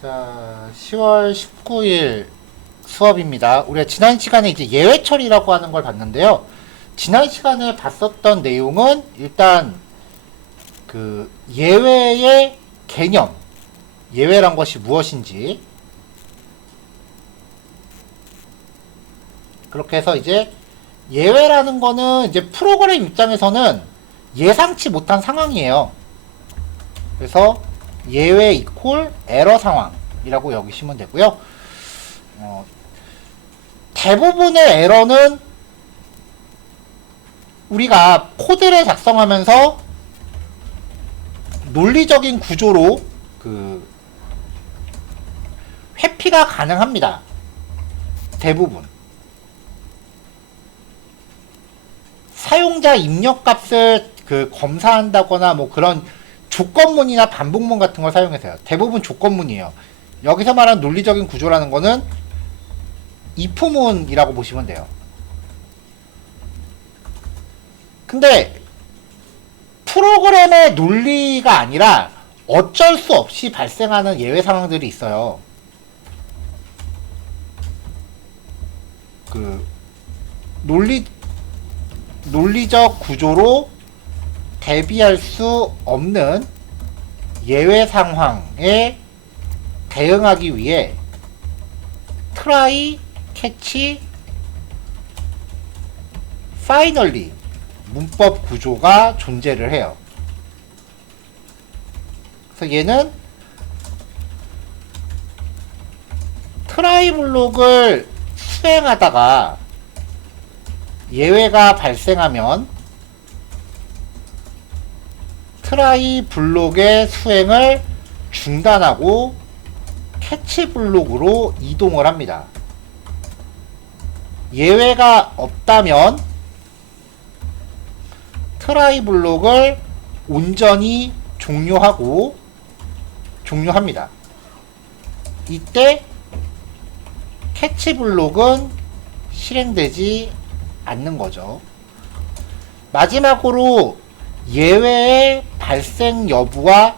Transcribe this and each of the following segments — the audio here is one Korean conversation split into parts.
자, 10월 19일 수업입니다. 우리가 지난 시간에 이제 예외 처리라고 하는 걸 봤는데요. 지난 시간에 봤었던 내용은 일단 그 예외의 개념, 예외란 것이 무엇인지, 그렇게 해서 이제 예외라는 거는 이제 프로그램 입장에서는 예상치 못한 상황이에요. 그래서 예외 이퀄 에러 상황이라고 여기시면 되고요. 대부분의 에러는 우리가 코드를 작성하면서 논리적인 구조로 그 회피가 가능합니다. 대부분. 사용자 입력값을 그 검사한다거나 뭐 그런 조건문이나 반복문 같은 걸 사용해서요. 대부분 조건문이에요. 여기서 말하는 논리적인 구조라는 거는 if문이라고 보시면 돼요. 근데 프로그램의 논리가 아니라 어쩔 수 없이 발생하는 예외 상황들이 있어요. 그 논리적 구조로 대비할 수 없는 예외 상황에 대응하기 위해 try, catch, finally 문법 구조가 존재를 해요. 그래서 얘는 try 블록을 수행하다가 예외가 발생하면 트라이 블록의 수행을 중단하고 캐치 블록으로 이동을 합니다. 예외가 없다면 트라이 블록을 온전히 종료합니다. 이때 캐치 블록은 실행되지 않는 거죠. 마지막으로 예외의 발생 여부와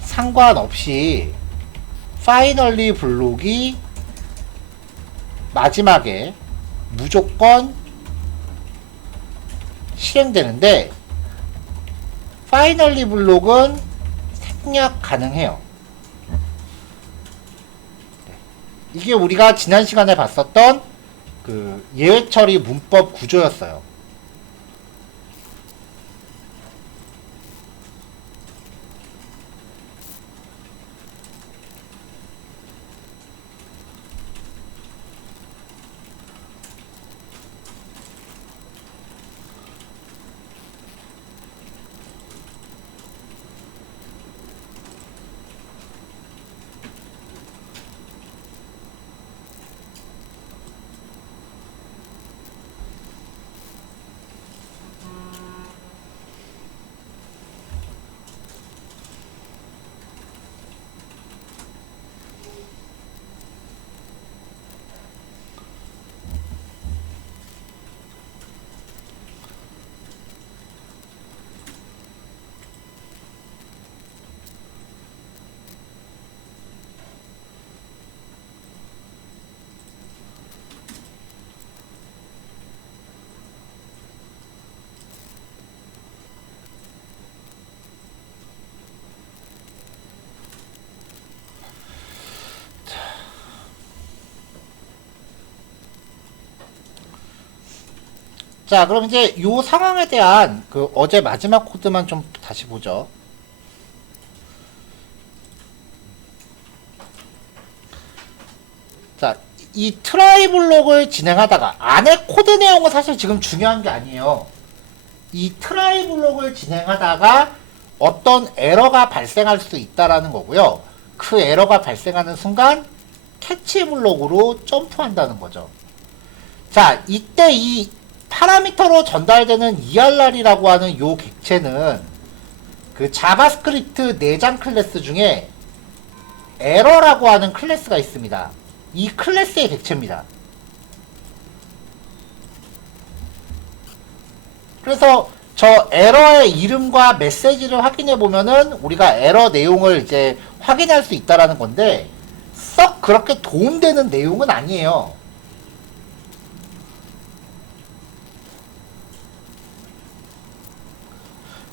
상관없이 파이널리 블록이 마지막에 무조건 실행되는데 파이널리 블록은 생략 가능해요. 이게 우리가 지난 시간에 봤었던 그 예외 처리 문법 구조였어요. 자, 그럼 이제 요 상황에 대한 그 어제 마지막 코드만 좀 다시 보죠. 자, 이 트라이 블록을 진행하다가 안에 코드 내용은 사실 지금 중요한 게 아니에요. 이 트라이 블록을 진행하다가 어떤 에러가 발생할 수 있다라는 거고요. 그 에러가 발생하는 순간 캐치 블록으로 점프한다는 거죠. 자, 이때 이 파라미터로 전달되는 ERR이라고 하는 요 객체는 그 자바스크립트 내장 클래스 중에 에러라고 하는 클래스가 있습니다. 이 클래스의 객체입니다. 그래서 저 에러의 이름과 메시지를 확인해 보면은 우리가 에러 내용을 이제 확인할 수 있다라는 건데, 썩 그렇게 도움되는 내용은 아니에요.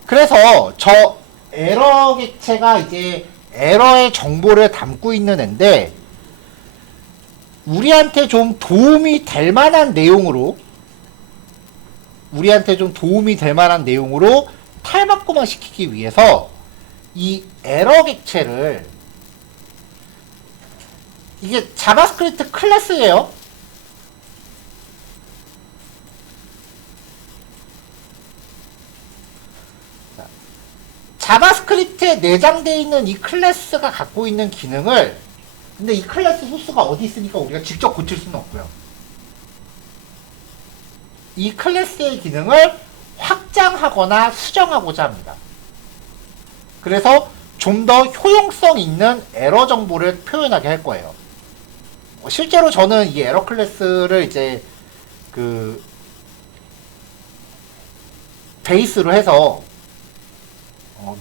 그래서 저 에러 객체가 이제 에러의 정보를 담고 있는 앤데, 우리한테 좀 도움이 될 만한 내용으로 탈바꿈화 시키기 위해서 이 에러 객체를, 이게 자바스크립트 클래스예요. 자바스크립트에 내장되어 있는 이 클래스가 갖고 있는 기능을, 근데 이 클래스 소스가 어디 있으니까 우리가 직접 고칠 수는 없고요. 이 클래스의 기능을 확장하거나 수정하고자 합니다. 그래서 좀 더 효용성 있는 에러 정보를 표현하게 할 거예요. 실제로 저는 이 에러 클래스를 이제 그 베이스로 해서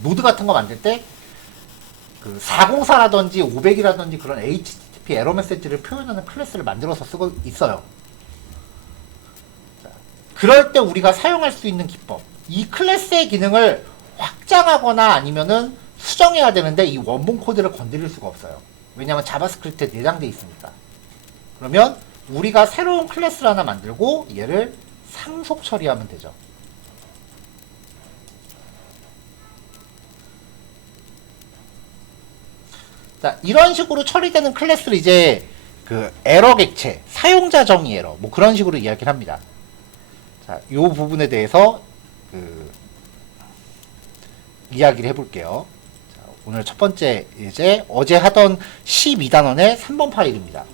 노드 같은 거 만들 때 그 404라든지 500이라든지 그런 HTTP 에러 메시지를 표현하는 클래스를 만들어서 쓰고 있어요. 자, 그럴 때 우리가 사용할 수 있는 기법, 이 클래스의 기능을 확장하거나 아니면은 수정해야 되는데 이 원본 코드를 건드릴 수가 없어요. 왜냐하면 자바스크립트에 내장되어 있으니까. 그러면 우리가 새로운 클래스를 하나 만들고 얘를 상속 처리하면 되죠. 자, 이런 식으로 처리되는 클래스를 이제 그 에러 객체, 사용자 정의 에러, 뭐 그런 식으로 이야기를 합니다. 자, 요 부분에 대해서 그 이야기를 해볼게요. 자, 오늘 첫 번째 이제 어제 하던 12단원의 3번 파일입니다.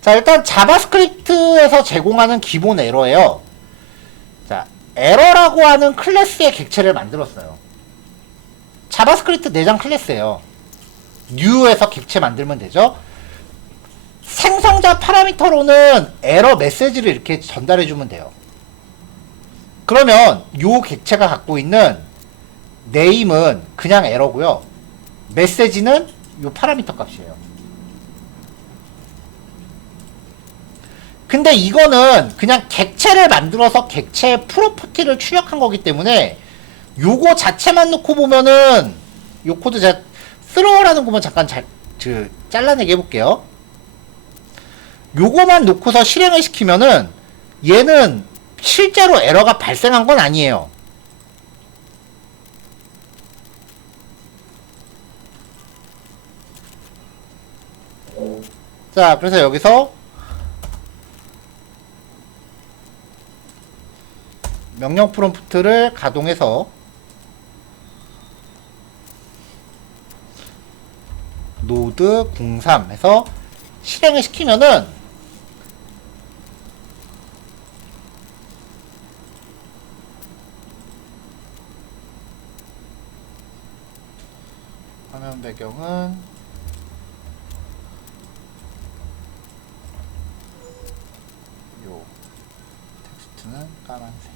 자, 일단 자바스크립트에서 제공하는 기본 에러예요. 자, 에러라고 하는 클래스의 객체를 만들었어요. 자바스크립트 내장 클래스예요. 뉴에서 객체 만들면 되죠. 생성자 파라미터로는 에러 메시지를 이렇게 전달해주면 돼요. 그러면 요 객체가 갖고 있는 네임은 그냥 에러고요. 메시지는 요 파라미터 값이에요. 근데 이거는 그냥 객체를 만들어서 객체의 프로퍼티를 출력한 거기 때문에 요거 자체만 놓고 보면은 요 코드 제가 throw라는 부분 잠깐 잘라내게 해볼게요. 요거만 놓고서 실행을 시키면은 얘는 실제로 에러가 발생한 건 아니에요. 자, 그래서 여기서 명령 프롬프트를 가동해서 노드 03 해서 실행을 시키면은 화면 배경은 요 텍스트는 까만색.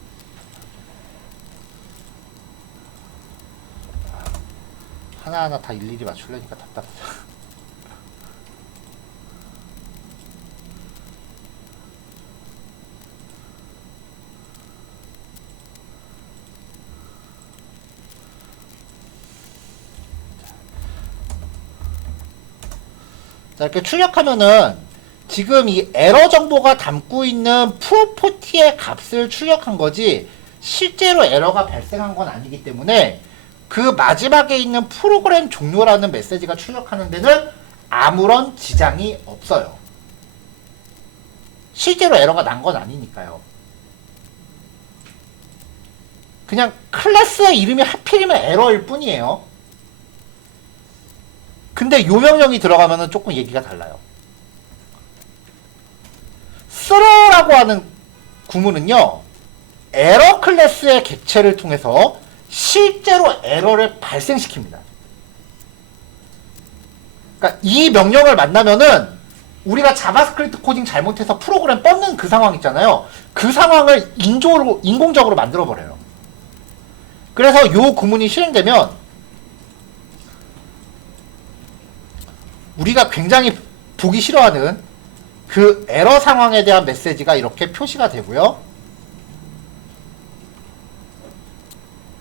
하나하나 다 일일이 맞추려니까 답답해. 자, 이렇게 출력하면은 지금 이 에러 정보가 담고 있는 프로퍼티의 값을 출력한 거지 실제로 에러가 발생한 건 아니기 때문에 그 마지막에 있는 프로그램 종료라는 메시지가 출력하는 데는 아무런 지장이 없어요. 실제로 에러가 난 건 아니니까요. 그냥 클래스의 이름이 하필이면 에러일 뿐이에요. 근데 요 명령이 들어가면은 조금 얘기가 달라요. throw라고 하는 구문은요, 에러 클래스의 객체를 통해서 실제로 에러를 발생시킵니다. 그러니까 이 명령을 만나면은 우리가 자바스크립트 코딩 잘못해서 프로그램 뻗는 그 상황 있잖아요. 그 상황을 인공적으로 만들어버려요. 그래서 요 구문이 실행되면 우리가 굉장히 보기 싫어하는 그 에러 상황에 대한 메시지가 이렇게 표시가 되고요.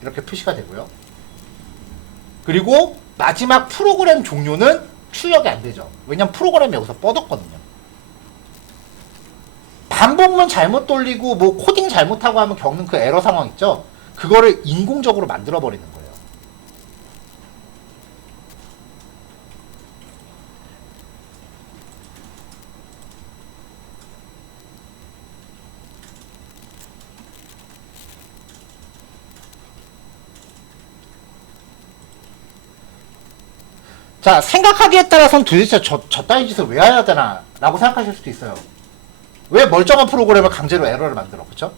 이렇게 표시가 되고요. 그리고 마지막 프로그램 종료는 출력이 안 되죠. 왜냐면 프로그램이 여기서 뻗었거든요. 반복문 잘못 돌리고 뭐 코딩 잘못하고 하면 겪는 그 에러 상황 있죠? 그거를 인공적으로 만들어 버리는 거예요. 자, 생각하기에 따라서는 도대체 저 따위 짓을 왜 해야 되나 라고 생각하실 수도 있어요. 왜 멀쩡한 프로그램을 강제로 에러를 만들어, 그쵸?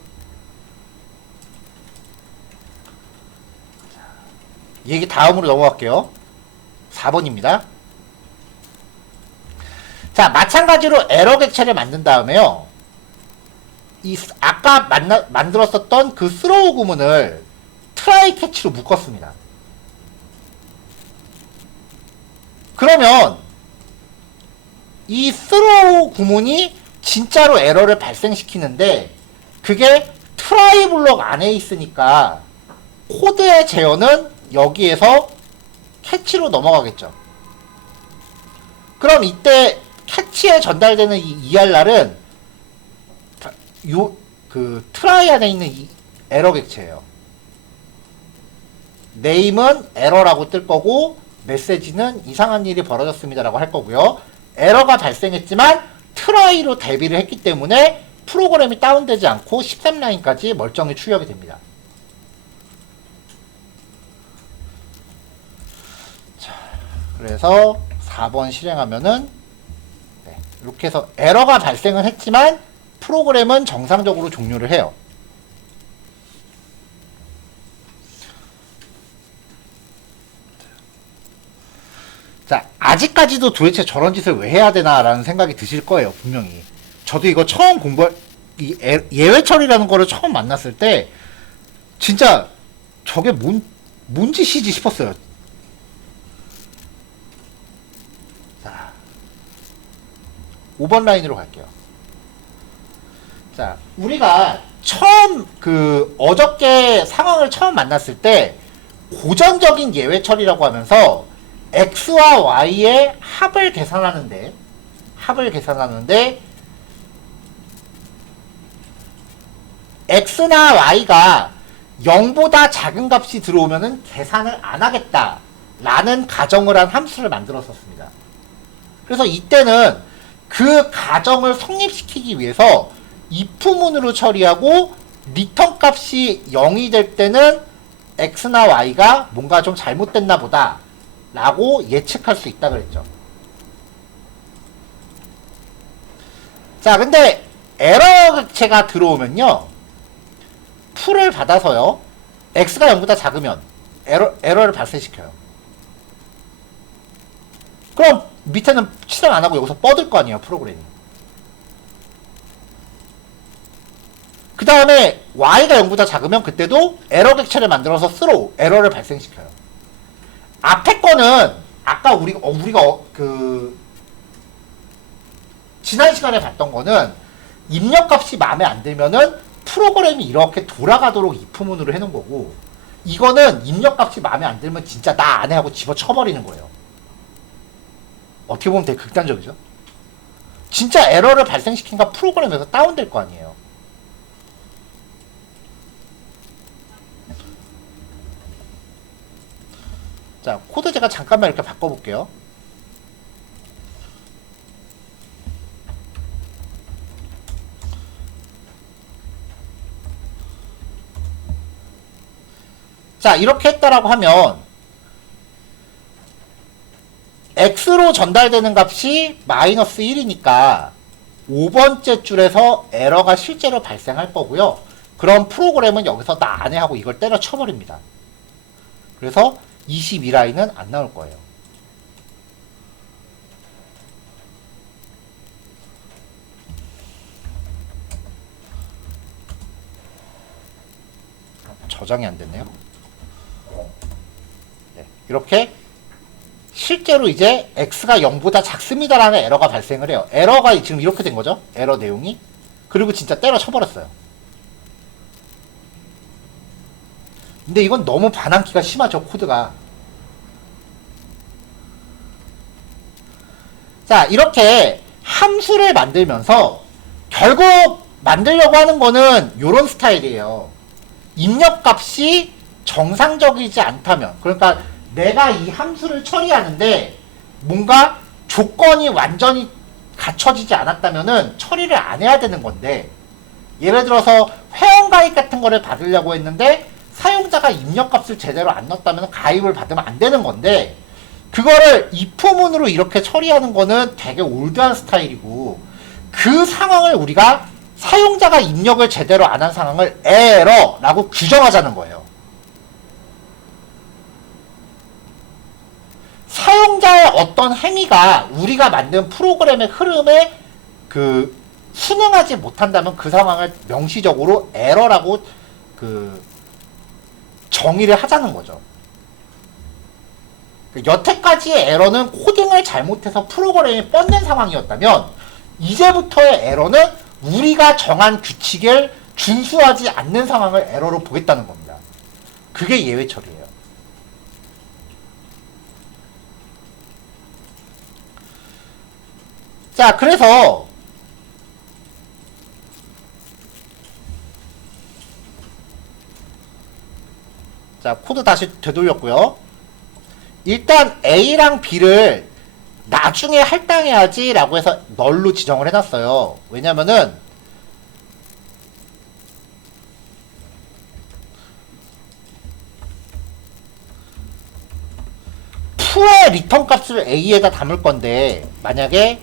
이 얘기 다음으로 넘어갈게요. 4번입니다. 자, 마찬가지로 에러 객체를 만든 다음에요. 이 아까 만들었었던 그 스로우 구문을 트라이 캐치로 묶었습니다. 그러면 이 스로우 구문이 진짜로 에러를 발생시키는데 그게 트라이 블록 안에 있으니까 코드의 제어는 여기에서 캐치로 넘어가겠죠. 그럼 이때 캐치에 전달되는 이 ERR은 그 트라이 안에 있는 이 에러 객체예요. 네임은 에러라고 뜰 거고 메시지는 이상한 일이 벌어졌습니다라고 할 거고요. 에러가 발생했지만 트라이로 대비를 했기 때문에 프로그램이 다운되지 않고 13라인까지 멀쩡히 출력이 됩니다. 자, 그래서 4번 실행하면은 네, 이렇게 해서 에러가 발생을 했지만 프로그램은 정상적으로 종료를 해요. 자, 아직까지도 도대체 저런 짓을 왜 해야 되나라는 생각이 드실 거예요, 분명히. 저도 이거 처음 이 예외 처리라는 거를 처음 만났을 때, 진짜 저게 뭔 짓이지 싶었어요. 자, 5번 라인으로 갈게요. 자, 우리가 처음 어저께 상황을 처음 만났을 때, 고전적인 예외 처리라고 하면서 x와 y의 합을 계산하는데 x나 y가 0보다 작은 값이 들어오면은 계산을 안 하겠다 라는 가정을 한 함수를 만들었었습니다. 그래서 이때는 그 가정을 성립시키기 위해서 if문으로 처리하고 리턴 값이 0이 될 때는 x나 y가 뭔가 좀 잘못됐나 보다 라고 예측할 수 있다 그랬죠. 자, 근데 에러 객체가 들어오면요, 풀을 받아서요, x가 0보다 작으면 에러를 발생시켜요. 그럼 밑에는 실행 안 하고 여기서 뻗을 거 아니에요, 프로그램이. 그 다음에 y가 0보다 작으면 그때도 에러 객체를 만들어서 스로우 에러를 발생시켜요. 앞에 거는 아까 우리가 지난 시간에 봤던 거는 입력값이 마음에 안 들면은 프로그램이 이렇게 돌아가도록 if문으로 해놓은 거고, 이거는 입력값이 마음에 안 들면 진짜 나 안 해 하고 집어쳐버리는 거예요. 어떻게 보면 되게 극단적이죠. 진짜 에러를 발생시킨가 프로그램에서 다운될 거 아니에요. 자, 코드 제가 잠깐만 이렇게 바꿔볼게요. 자, 이렇게 했다라고 하면 x로 전달되는 값이 마이너스 1이니까 5번째 줄에서 에러가 실제로 발생할 거고요. 그럼 프로그램은 여기서 나 안 해 하고 이걸 때려쳐버립니다. 그래서 22라인은 안 나올 거예요. 저장이 안 됐네요. 이렇게 실제로 이제 x가 0보다 작습니다라는 에러가 발생을 해요. 에러가 지금 이렇게 된 거죠. 에러 내용이. 그리고 진짜 때려쳐버렸어요. 근데 이건 너무 반항기가 심하죠, 코드가. 자, 이렇게 함수를 만들면서 결국 만들려고 하는 거는 요런 스타일이에요. 입력값이 정상적이지 않다면, 그러니까 내가 이 함수를 처리하는데 뭔가 조건이 완전히 갖춰지지 않았다면은 처리를 안 해야 되는 건데, 예를 들어서 회원가입 같은 거를 받으려고 했는데 사용자가 입력값을 제대로 안 넣었다면 가입을 받으면 안 되는 건데, 그거를 if문으로 이렇게 처리하는 거는 되게 올드한 스타일이고, 그 상황을 우리가 사용자가 입력을 제대로 안 한 상황을 에러라고 규정하자는 거예요. 사용자의 어떤 행위가 우리가 만든 프로그램의 흐름에 순응하지 못한다면 그 상황을 명시적으로 에러라고 정의를 하자는 거죠. 여태까지의 에러는 코딩을 잘못해서 프로그램이 뻗는 상황이었다면, 이제부터의 에러는 우리가 정한 규칙을 준수하지 않는 상황을 에러로 보겠다는 겁니다. 그게 예외 처리예요. 자, 그래서 자, 코드 다시 되돌렸고요. 일단 A랑 B를 나중에 할당해야지 라고 해서 널로 지정을 해놨어요. 왜냐면은 푸의 리턴 값을 A에다 담을 건데, 만약에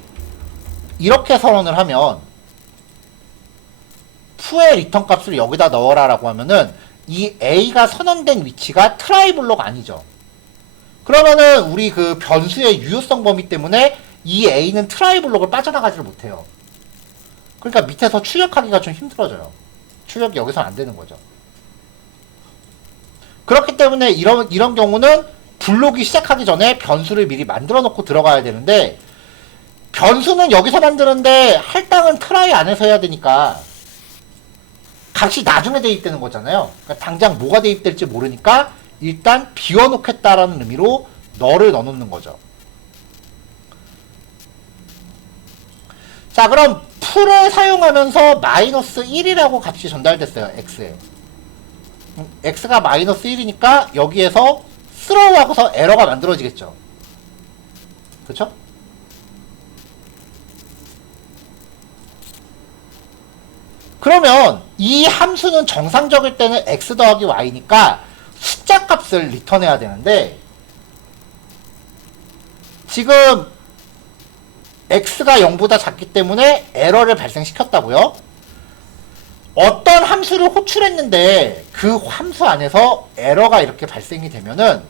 이렇게 선언을 하면 푸의 리턴 값을 여기다 넣어라 라고 하면은 이 A가 선언된 위치가 트라이 블록 아니죠. 그러면은 우리 그 변수의 유효성 범위 때문에 이 A는 트라이 블록을 빠져나가지를 못해요. 그러니까 밑에서 출력하기가 좀 힘들어져요. 출력이 여기서는 안 되는 거죠. 그렇기 때문에 이런 경우는 블록이 시작하기 전에 변수를 미리 만들어 놓고 들어가야 되는데, 변수는 여기서 만드는데 할당은 트라이 안에서 해야 되니까 값이 나중에 대입되는 거잖아요. 그러니까 당장 뭐가 대입될지 모르니까 일단 비워놓겠다라는 의미로 너를 넣어놓는 거죠. 자, 그럼 풀을 사용하면서 마이너스 1이라고 값이 전달됐어요. x에. x가 마이너스 1이니까 여기에서 스로우 하고서 에러가 만들어지겠죠. 그쵸? 그러면 이 함수는 정상적일 때는 x 더하기 y니까 숫자 값을 리턴해야 되는데, 지금 x가 0보다 작기 때문에 에러를 발생시켰다고요? 어떤 함수를 호출했는데 그 함수 안에서 에러가 이렇게 발생이 되면은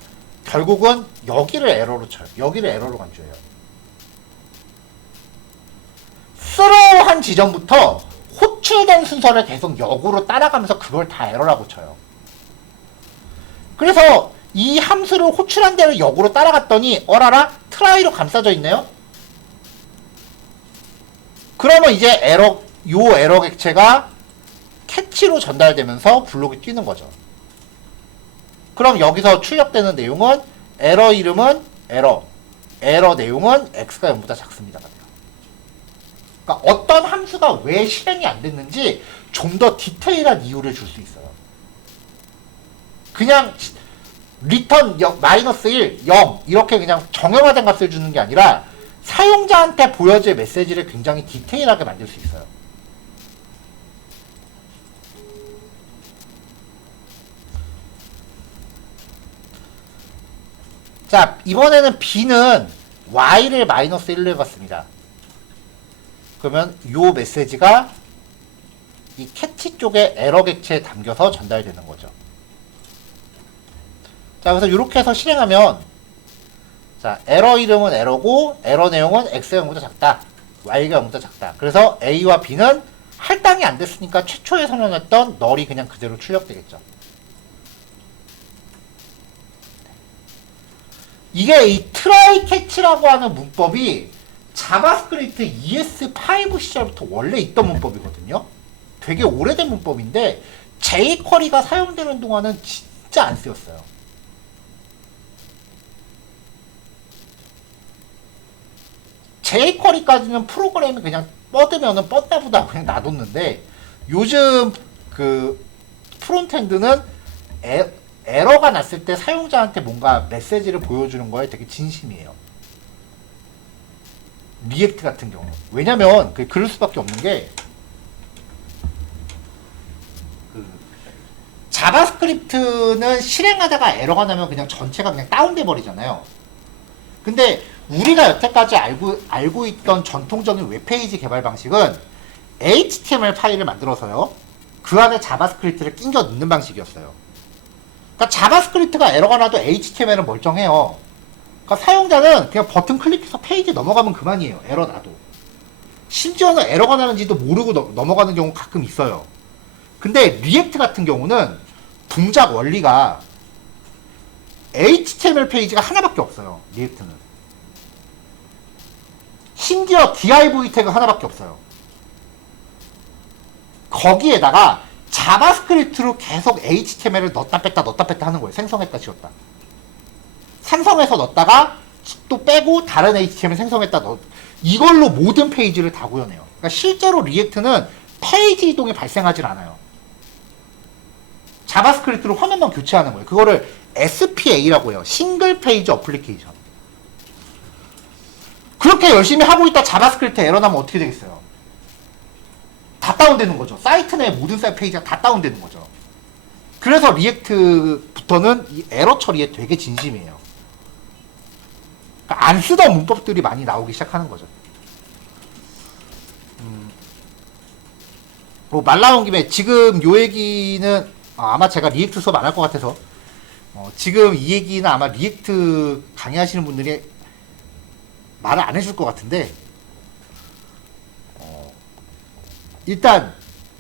결국은 여기를 에러로 쳐요. 여기를 에러로 간주해요. 스로우한 지점부터 호출된 순서를 계속 역으로 따라가면서 그걸 다 에러라고 쳐요. 그래서 이 함수를 호출한 대로 역으로 따라갔더니 어라라 트라이로 감싸져 있네요. 그러면 이제 요 에러 객체가 캐치로 전달되면서 블록이 뛰는 거죠. 그럼 여기서 출력되는 내용은 에러 이름은 에러 내용은 x가 0보다 작습니다가 돼요. 그러니까 어떤 함수가 왜 실행이 안 됐는지 좀 더 디테일한 이유를 줄 수 있어요. 그냥 리턴 마이너스 1, 0 이렇게 그냥 정형화된 값을 주는 게 아니라 사용자한테 보여질 메시지를 굉장히 디테일하게 만들 수 있어요. 자, 이번에는 B는 Y를 마이너스 1로 해봤습니다. 그러면 요 메시지가 이 캐치 쪽에 에러 객체에 담겨서 전달되는 거죠. 자, 그래서 이렇게 해서 실행하면, 자, 에러 이름은 에러고 에러 내용은 x가 0보다 작다, y가 0보다 작다. 그래서 a와 b는 할당이 안 됐으니까 최초에 선언했던 널이 그냥 그대로 출력되겠죠. 이게 이 트라이 캐치라고 하는 문법이 자바스크립트 ES5 시절부터 원래 있던 문법이거든요. 되게 오래된 문법인데 jQuery가 사용되는 동안은 진짜 안 쓰였어요. jQuery까지는 프로그램이 그냥 뻗으면은 뻗나보다 그냥 놔뒀는데 요즘 그 프론트엔드는 에러가 났을 때 사용자한테 뭔가 메시지를 보여주는 거에 되게 진심이에요. 리액트 같은 경우. 왜냐면 그럴 수밖에 없는 게 자바스크립트는 실행하다가 에러가 나면 그냥 전체가 그냥 다운돼 버리잖아요. 근데 우리가 여태까지 알고 있던 전통적인 웹페이지 개발 방식은 HTML 파일을 만들어서요. 그 안에 자바스크립트를 끼겨 넣는 방식이었어요. 그러니까 자바스크립트가 에러가 나도 HTML은 멀쩡해요. 그러니까 사용자는 그냥 버튼 클릭해서 페이지 넘어가면 그만이에요. 에러 나도. 심지어는 에러가 나는지도 모르고 넘어가는 경우 가끔 있어요. 근데 리액트 같은 경우는 동작 원리가 HTML 페이지가 하나밖에 없어요. 리액트는. 심지어 div 태그 하나밖에 없어요. 거기에다가 자바스크립트로 계속 HTML을 넣었다 뺐다 하는 거예요. 생성했다 지웠다. 생성해서 넣었다가 또 빼고 다른 HTML 생성했다 이걸로 모든 페이지를 다 구현해요. 그러니까 실제로 리액트는 페이지 이동이 발생하질 않아요. 자바스크립트로 화면만 교체하는 거예요. 그거를 SPA라고 해요. 싱글 페이지 어플리케이션. 그렇게 열심히 하고 있다 자바스크립트 에러 나면 어떻게 되겠어요? 다 다운되는 거죠. 사이트 내 모든 사이트 페이지가 다 다운되는 거죠. 그래서 리액트부터는 이 에러 처리에 되게 진심이에요. 그러니까 안 쓰던 문법들이 많이 나오기 시작하는 거죠. 뭐 말 나온 김에 지금 요 얘기는 아마 제가 리액트 수업 안 할 것 같아서 지금 이 얘기는 아마 리액트 강의하시는 분들이 말을 안 해줄 것 같은데 일단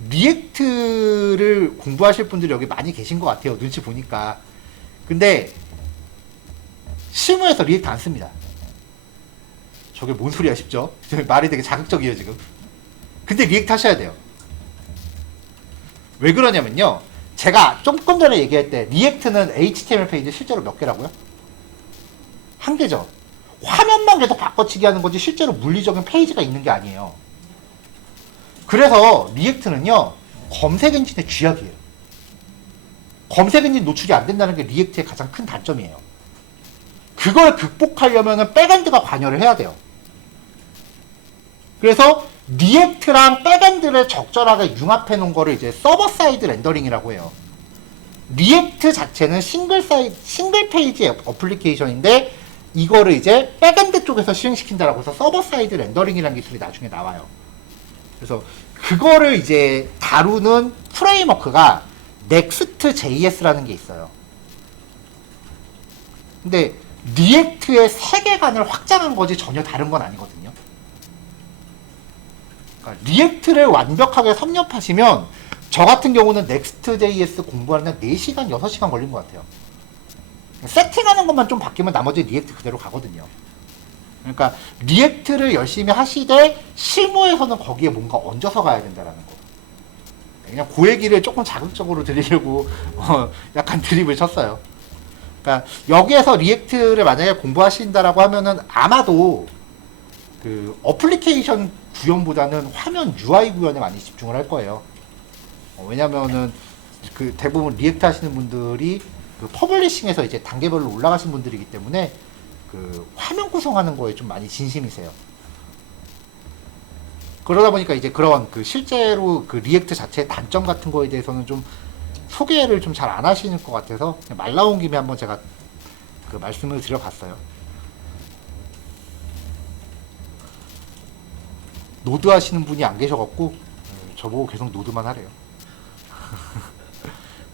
리액트를 공부하실 분들이 여기 많이 계신 것 같아요. 눈치 보니까. 근데 실무에서 리액트 안 씁니다. 저게 뭔 소리야 싶죠? 말이 되게 자극적이에요 지금. 근데 리액트 하셔야 돼요. 왜 그러냐면요. 제가 조금 전에 얘기할 때 리액트는 HTML 페이지 실제로 몇 개라고요? 한 개죠. 화면만 계속 바꿔치기 하는 거지 실제로 물리적인 페이지가 있는 게 아니에요. 그래서 리액트는요. 검색 엔진의 쥐약이에요. 검색 엔진 노출이 안 된다는 게 리액트의 가장 큰 단점이에요. 그걸 극복하려면 백엔드가 관여를 해야 돼요. 그래서 리액트랑 백엔드를 적절하게 융합해 놓은 거를 이제 서버 사이드 렌더링이라고 해요. 리액트 자체는 싱글 페이지 어플리케이션인데 이거를 이제 백엔드 쪽에서 실행시킨다라고 해서 서버 사이드 렌더링이라는 기술이 나중에 나와요. 그래서 그거를 이제 다루는 프레임워크가 Next.js라는 게 있어요. 근데 리액트의 세계관을 확장한 거지 전혀 다른 건 아니거든요. 그러니까 리액트를 완벽하게 섭렵하시면 저 같은 경우는 Next.js 공부하는데 4시간, 6시간 걸린 것 같아요. 세팅하는 것만 좀 바뀌면 나머지 리액트 그대로 가거든요. 그러니까 리액트를 열심히 하시되 실무에서는 거기에 뭔가 얹어서 가야 된다는 거. 그냥 그 얘기를 조금 자극적으로 드리려고 약간 드립을 쳤어요. 그러니까 여기에서 리액트를 만약에 공부하신다라고 하면은 아마도 그 어플리케이션 구현보다는 화면 UI 구현에 많이 집중을 할 거예요. 왜냐면은 그 대부분 리액트 하시는 분들이 그 퍼블리싱에서 이제 단계별로 올라가신 분들이기 때문에 그 화면 구성하는 거에 좀 많이 진심이세요. 그러다 보니까 이제 그런 그 실제로 그 리액트 자체의 단점 같은 거에 대해서는 좀 소개를 좀 잘 안 하시는 것 같아서 말 나온 김에 한번 제가 그 말씀을 드려봤어요. 노드 하시는 분이 안 계셔갖고 저보고 계속 노드만 하래요.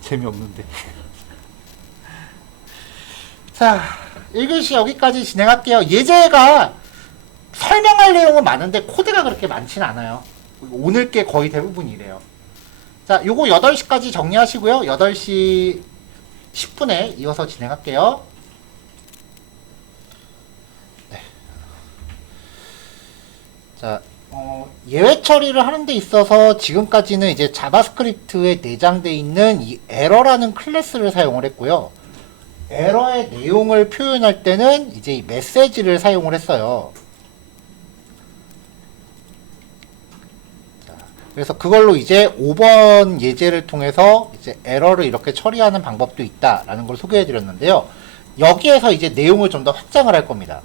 재미없는데. 자, 1교시 여기까지 진행할게요. 예제가 설명할 내용은 많은데 코드가 그렇게 많지는 않아요. 오늘 게 거의 대부분 이래요. 자, 요거 8시까지 정리하시고요. 8시 10분에 이어서 진행할게요. 자, 예외 처리를 하는 데 있어서 지금까지는 이제 자바스크립트에 내장되어 있는 이 에러라는 클래스를 사용을 했고요. 에러의 내용을 표현할 때는 이제 이 메시지를 사용을 했어요. 자, 그래서 그걸로 이제 5번 예제를 통해서 이제 에러를 이렇게 처리하는 방법도 있다라는 걸 소개해 드렸는데요. 여기에서 이제 내용을 좀 더 확장을 할 겁니다.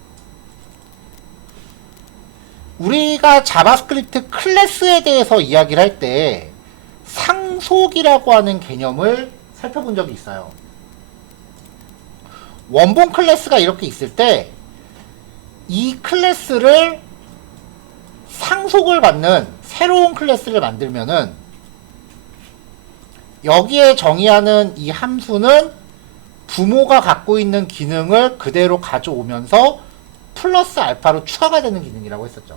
우리가 자바스크립트 클래스에 대해서 이야기를 할 때 상속이라고 하는 개념을 살펴본 적이 있어요. 원본 클래스가 이렇게 있을 때 이 클래스를 상속을 받는 새로운 클래스를 만들면은 여기에 정의하는 이 함수는 부모가 갖고 있는 기능을 그대로 가져오면서 플러스 알파로 추가가 되는 기능이라고 했었죠.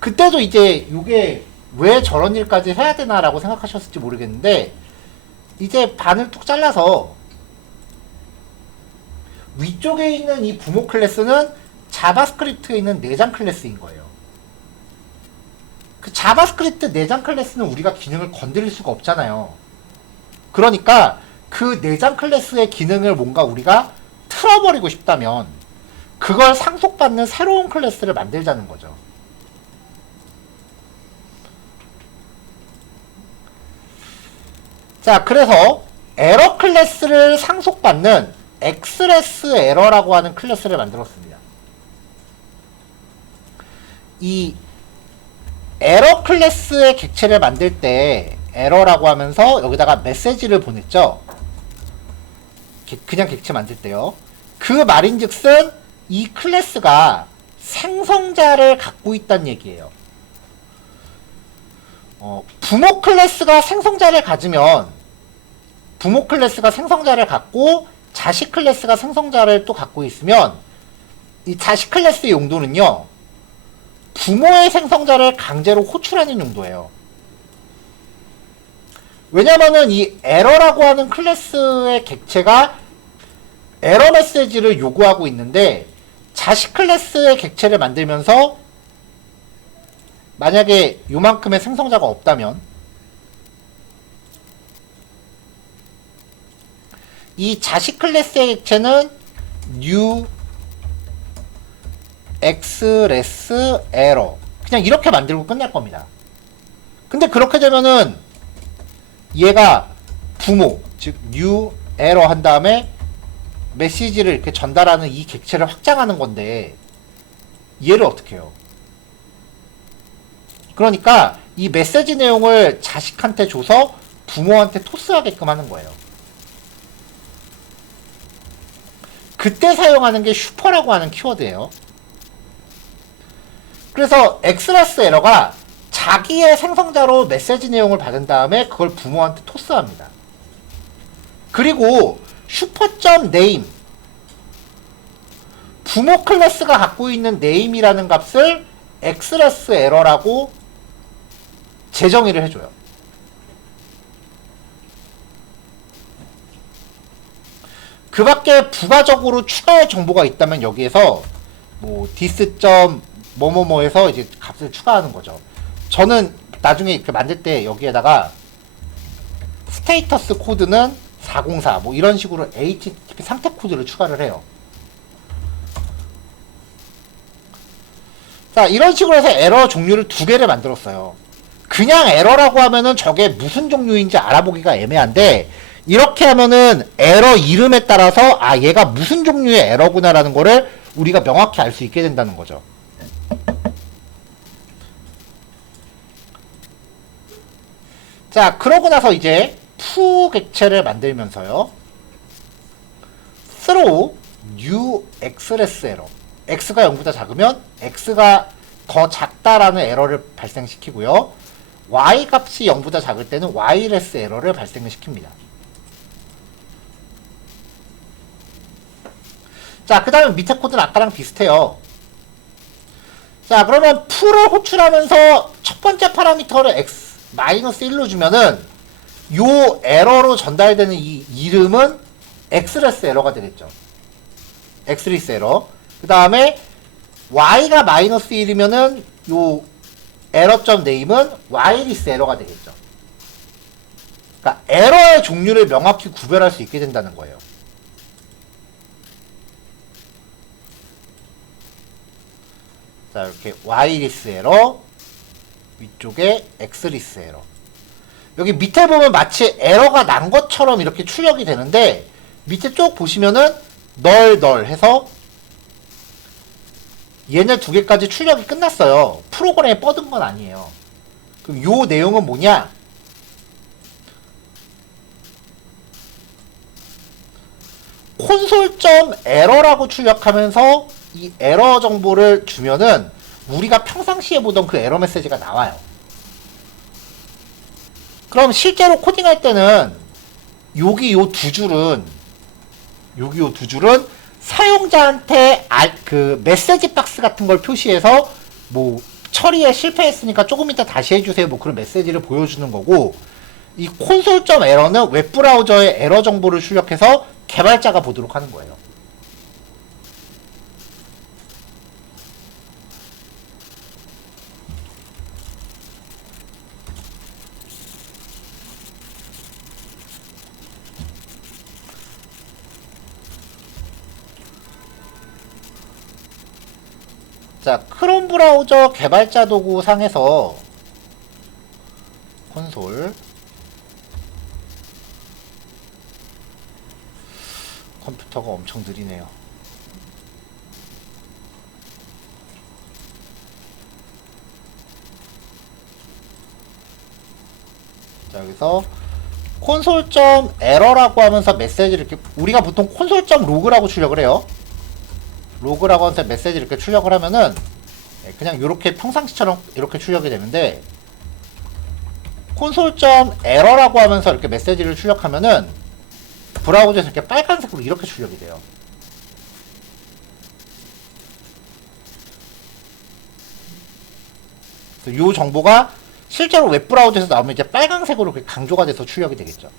그때도 이제 이게 왜 저런 일까지 해야 되나라고 생각하셨을지 모르겠는데 이제 반을 툭 잘라서 위쪽에 있는 이 부모 클래스는 자바스크립트에 있는 내장 클래스인 거예요. 그 자바스크립트 내장 클래스는 우리가 기능을 건드릴 수가 없잖아요. 그러니까 그 내장 클래스의 기능을 뭔가 우리가 틀어버리고 싶다면 그걸 상속받는 새로운 클래스를 만들자는 거죠. 자, 그래서 에러 클래스를 상속받는 엑스레스 에러라고 하는 클래스를 만들었습니다. 이 에러 클래스의 객체를 만들 때 에러라고 하면서 여기다가 메시지를 보냈죠. 그냥 객체 만들 때요. 그 말인즉슨 이 클래스가 생성자를 갖고 있다는 얘기예요. 부모 클래스가 생성자를 가지면 부모 클래스가 생성자를 갖고 자식 클래스가 생성자를 또 갖고 있으면 이 자식 클래스의 용도는요. 부모의 생성자를 강제로 호출하는 용도예요. 왜냐면은 이 에러라고 하는 클래스의 객체가 에러 메시지를 요구하고 있는데 자식 클래스의 객체를 만들면서 만약에 요만큼의 생성자가 없다면 이 자식 클래스의 객체는 new xless error 그냥 이렇게 만들고 끝날 겁니다. 근데 그렇게 되면은 얘가 부모 즉 new error 한 다음에 메시지를 이렇게 전달하는 이 객체를 확장하는 건데 얘를 어떻게 해요? 그러니까 이 메시지 내용을 자식한테 줘서 부모한테 토스하게끔 하는 거예요. 그때 사용하는 게 슈퍼라고 하는 키워드예요. 그래서 엑스레스 에러가 자기의 생성자로 메시지 내용을 받은 다음에 그걸 부모한테 토스합니다. 그리고 슈퍼.name 부모 클래스가 갖고 있는 name이라는 값을 엑스레스 에러라고 재정의를 해줘요. 그 밖에 부가적으로 추가할 정보가 있다면 여기에서 뭐 dis.뭐뭐뭐에서 이제 값을 추가하는 거죠. 저는 나중에 이렇게 만들 때 여기에다가 스테이터스 코드는 404 뭐 이런 식으로 HTTP 상태 코드를 추가를 해요. 자, 이런 식으로 해서 에러 종류를 두 개를 만들었어요. 그냥 에러라고 하면은 저게 무슨 종류인지 알아보기가 애매한데 이렇게 하면은 에러 이름에 따라서 아 얘가 무슨 종류의 에러구나라는 거를 우리가 명확히 알 수 있게 된다는 거죠. 자, 그러고 나서 이제 푸 객체를 만들면서요. throw new xless error x가 0보다 작으면 x가 더 작다라는 에러를 발생시키고요. y 값이 0보다 작을 때는 yless 에러를 발생을 시킵니다. 자, 그 다음에 밑에 코드는 아까랑 비슷해요. 자, 그러면 풀을 호출하면서 첫 번째 파라미터를 x 마이너스 1로 주면은 요 에러로 전달되는 이 이름은 엑스레스 에러가 되겠죠. 엑스레스 에러. 그 다음에 y가 마이너스 1이면은 요 에러점 네임은 와이리스 에러가 되겠죠. 그러니까 에러의 종류를 명확히 구별할 수 있게 된다는 거예요. 자, 이렇게 y리스 에러, 위쪽에 x리스 에러. 여기 밑에 보면 마치 에러가 난 것처럼 이렇게 출력이 되는데, 밑에 쭉 보시면은 널 해서 얘네 두 개까지 출력이 끝났어요. 프로그램에 뻗은 건 아니에요. 그럼 요 내용은 뭐냐? 콘솔.에러라고 출력하면서 이 에러 정보를 주면은 우리가 평상시에 보던 그 에러 메시지가 나와요. 그럼 실제로 코딩할 때는 여기 요 두 줄은 사용자한테 그 메시지 박스 같은 걸 표시해서 뭐 처리에 실패했으니까 조금 이따 다시 해주세요 뭐 그런 메시지를 보여주는 거고, 이 콘솔.에러는 웹브라우저의 에러 정보를 출력해서 개발자가 보도록 하는 거예요. 자, 크롬 브라우저 개발자 도구 상에서 콘솔 컴퓨터가 엄청 느리네요. 자, 여기서 콘솔.에러라고 하면서 메시지를 이렇게, 우리가 보통 콘솔.로그라고 출력을 해요. 로그라고 하면서 메시지를 이렇게 출력을 하면은 그냥 이렇게 평상시처럼 이렇게 출력이 되는데, 콘솔.에러라고 하면서 이렇게 메시지를 출력하면은 브라우저에서 이렇게 빨간색으로 이렇게 출력이 돼요. 이 정보가 실제로 웹브라우저에서 나오면 이제 빨간색으로 이렇게 강조가 돼서 출력이 되겠죠.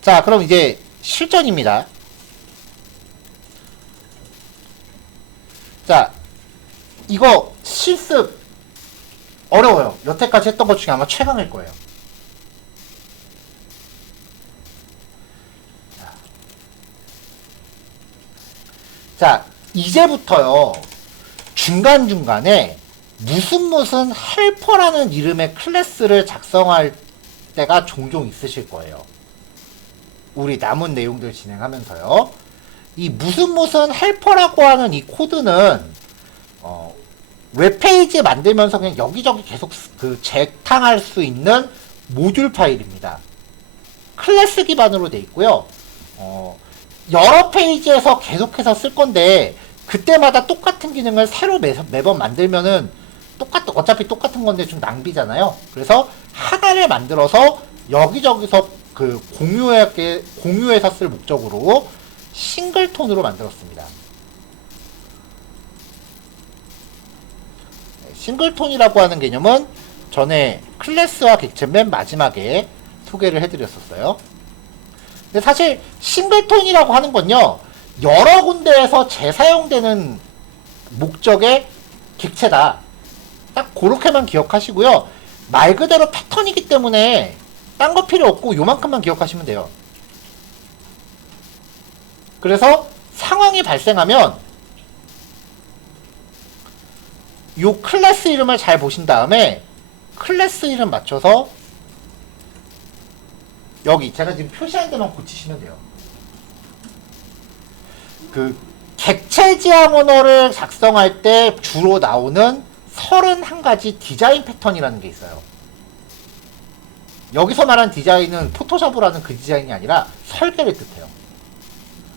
자, 그럼 이제 실전입니다. 자, 이거 실습 어려워요. 여태까지 했던 것 중에 아마 최강일 거예요. 자, 이제부터요, 중간중간에 무슨 헬퍼라는 이름의 클래스를 작성할 때가 종종 있으실 거예요. 우리 남은 내용들 진행하면서요. 이 무슨 헬퍼라고 하는 이 코드는 웹페이지 만들면서 그냥 여기저기 계속 그 재탕할 수 있는 모듈 파일입니다. 클래스 기반으로 돼 있고요. 여러 페이지에서 계속해서 쓸 건데, 그때마다 똑같은 기능을 새로 매번 만들면은 어차피 똑같은 건데 좀 낭비잖아요. 그래서 하나를 만들어서 여기저기서 그 공유해서 쓸 목적으로 싱글톤으로 만들었습니다. 싱글톤이라고 하는 개념은 전에 클래스와 객체 맨 마지막에 소개를 해드렸었어요. 근데 사실 싱글톤이라고 하는 건요, 여러 군데에서 재사용되는 목적의 객체다. 딱 그렇게만 기억하시고요. 말 그대로 패턴이기 때문에 딴 거 필요 없고 요만큼만 기억하시면 돼요. 그래서 상황이 발생하면 요 클래스 이름을 잘 보신 다음에 클래스 이름 맞춰서 여기 제가 지금 표시한 데만 고치시면 돼요. 그 객체 지향 언어를 작성할 때 주로 나오는 31가지 디자인 패턴이라는 게 있어요. 여기서 말한 디자인은 포토샵으로 하는 그 디자인이 아니라 설계를 뜻해요.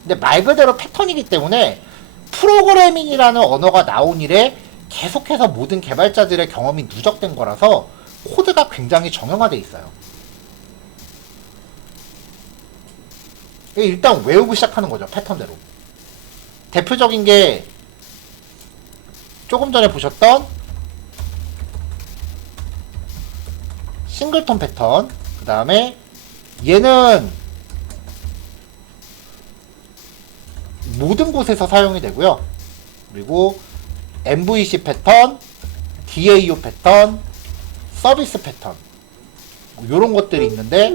근데 말 그대로 패턴이기 때문에 프로그래밍이라는 언어가 나온 이래 계속해서 모든 개발자들의 경험이 누적된 거라서 코드가 굉장히 정형화되어 있어요. 일단 외우고 시작하는 거죠, 패턴대로. 대표적인 게 조금 전에 보셨던 싱글톤 패턴, 그 다음에 얘는 모든 곳에서 사용이 되고요. 그리고 MVC 패턴, DAO 패턴, 서비스 패턴 이런 것들이 있는데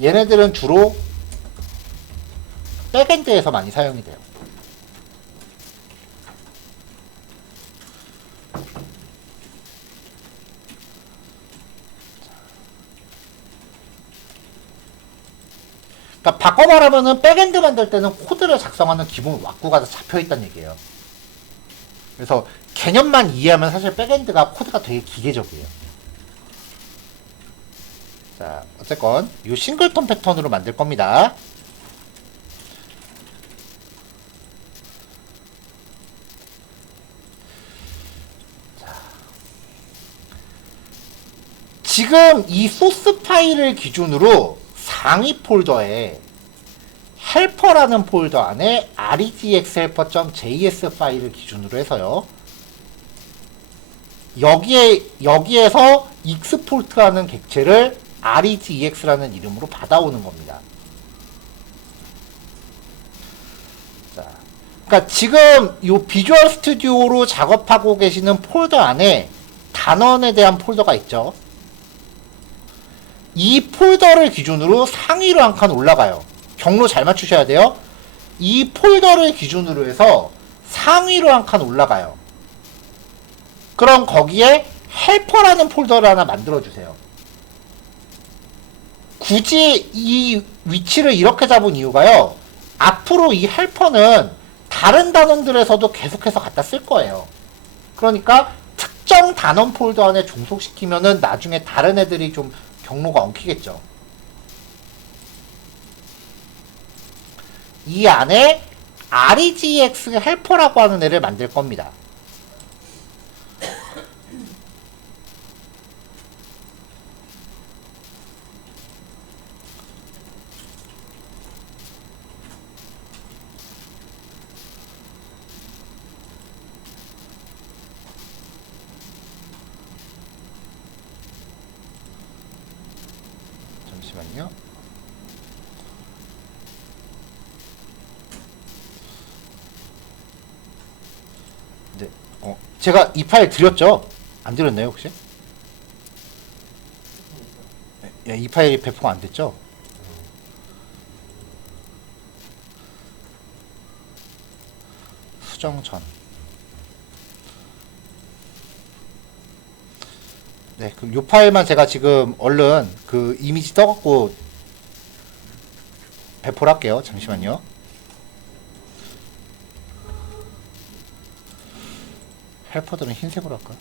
얘네들은 주로 백엔드에서 많이 사용이 돼요. 그러니까 바꿔 말하면은 백엔드 만들 때는 코드를 작성하는 기본 왁구가 잡혀 있다는 얘기예요. 그래서 개념만 이해하면 사실 백엔드가 코드가 되게 기계적이에요. 자, 어쨌건 이 싱글톤 패턴으로 만들 겁니다. 지금 이 소스 파일을 기준으로 상위 폴더에 헬퍼라는 폴더 안에 regxhelper.js 파일을 기준으로 해서요. 여기에서 익스포트하는 객체를 regex라는 이름으로 받아오는 겁니다. 자, 그러니까 지금 이 비주얼 스튜디오로 작업하고 계시는 폴더 안에 단원에 대한 폴더가 있죠. 이 폴더를 기준으로 상위로 한 칸 올라가요. 경로 잘 맞추셔야 돼요. 이 폴더를 기준으로 해서 상위로 한 칸 올라가요. 그럼 거기에 헬퍼라는 폴더를 하나 만들어주세요. 굳이 이 위치를 이렇게 잡은 이유가요. 앞으로 이 헬퍼는 다른 단원들에서도 계속해서 갖다 쓸 거예요. 그러니까 특정 단원 폴더 안에 종속시키면은 나중에 다른 애들이 좀 경로가 엉키겠죠. 이 안에 regx 헬퍼라고 하는 애를 만들 겁니다. 잠시만요. 네, 제가 이 파일 드렸죠? 안 드렸나요 혹시? 네, 이 파일이 배포가 안 됐죠? 수정전. 네, 그럼 요 파일만 제가 지금 얼른 그 이미지 떠갖고 배포를 할게요. 잠시만요. 헬퍼들은 흰색으로 할까?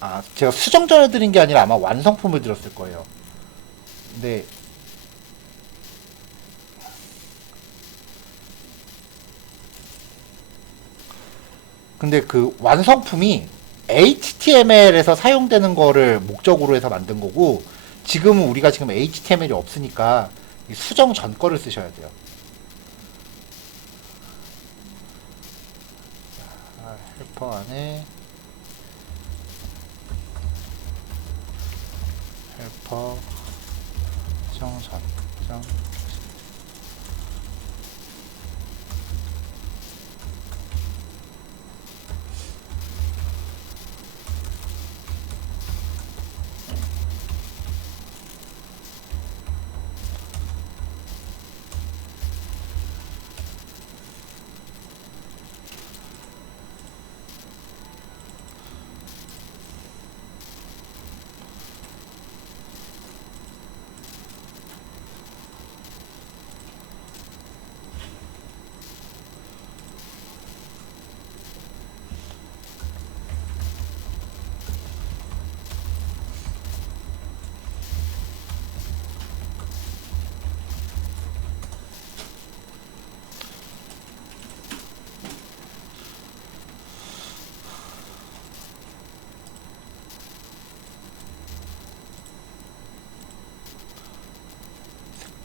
아, 제가 수정전을 드린 게 아니라 아마 완성품을 드렸을 거예요. 근데 그 완성품이 HTML에서 사용되는 거를 목적으로 해서 만든 거고, 지금은 우리가 지금 HTML이 없으니까 이 수정 전 거를 쓰셔야 돼요. 헬퍼 안에 헬퍼 수정 전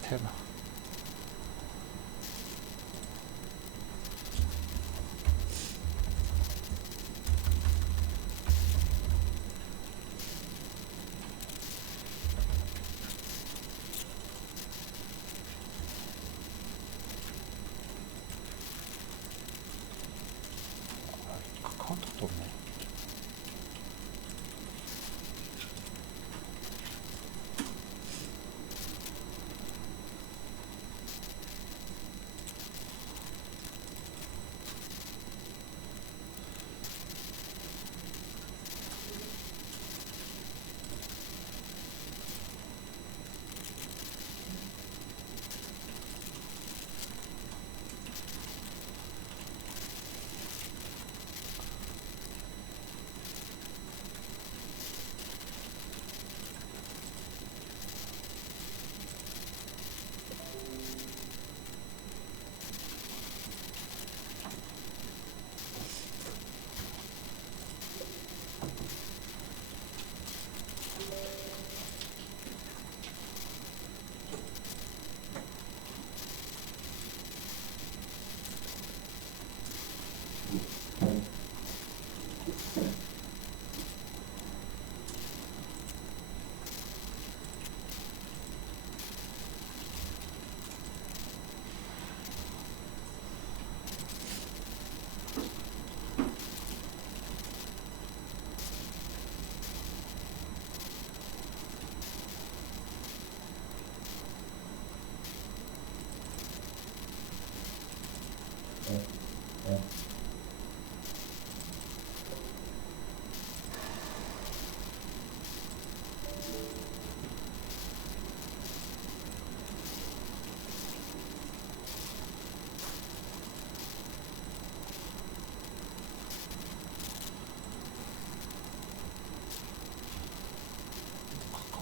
테마.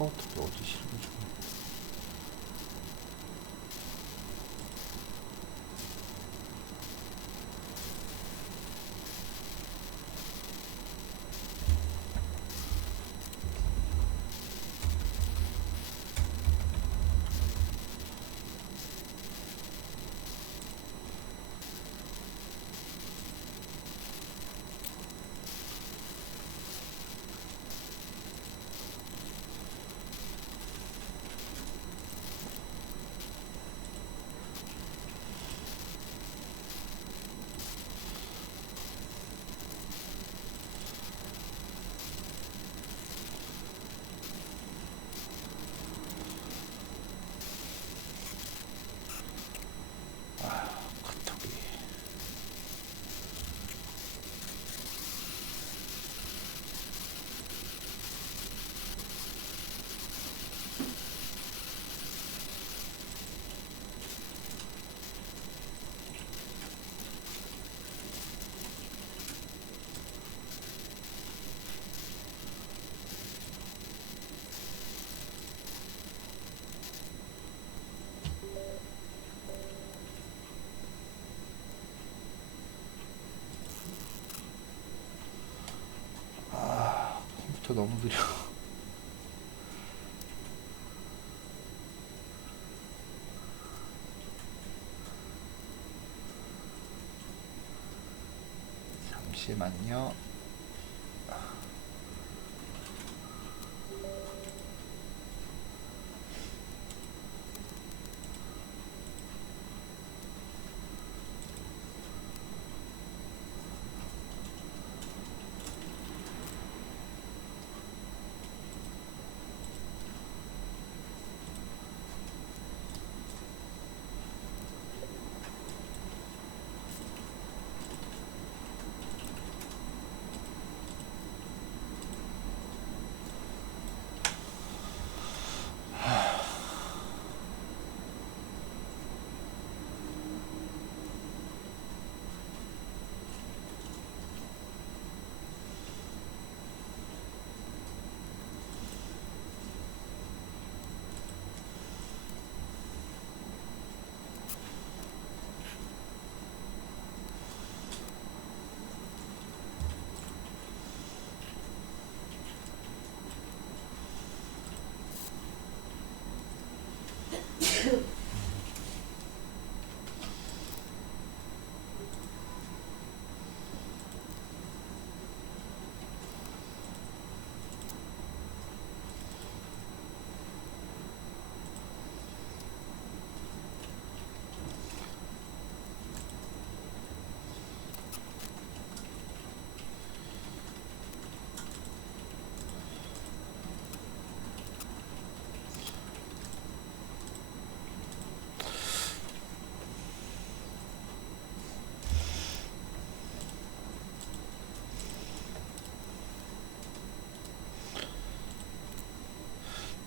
카카오톡이 어디 실행 중? 카톡이. 컴퓨터 너무 느려. 잠시만요.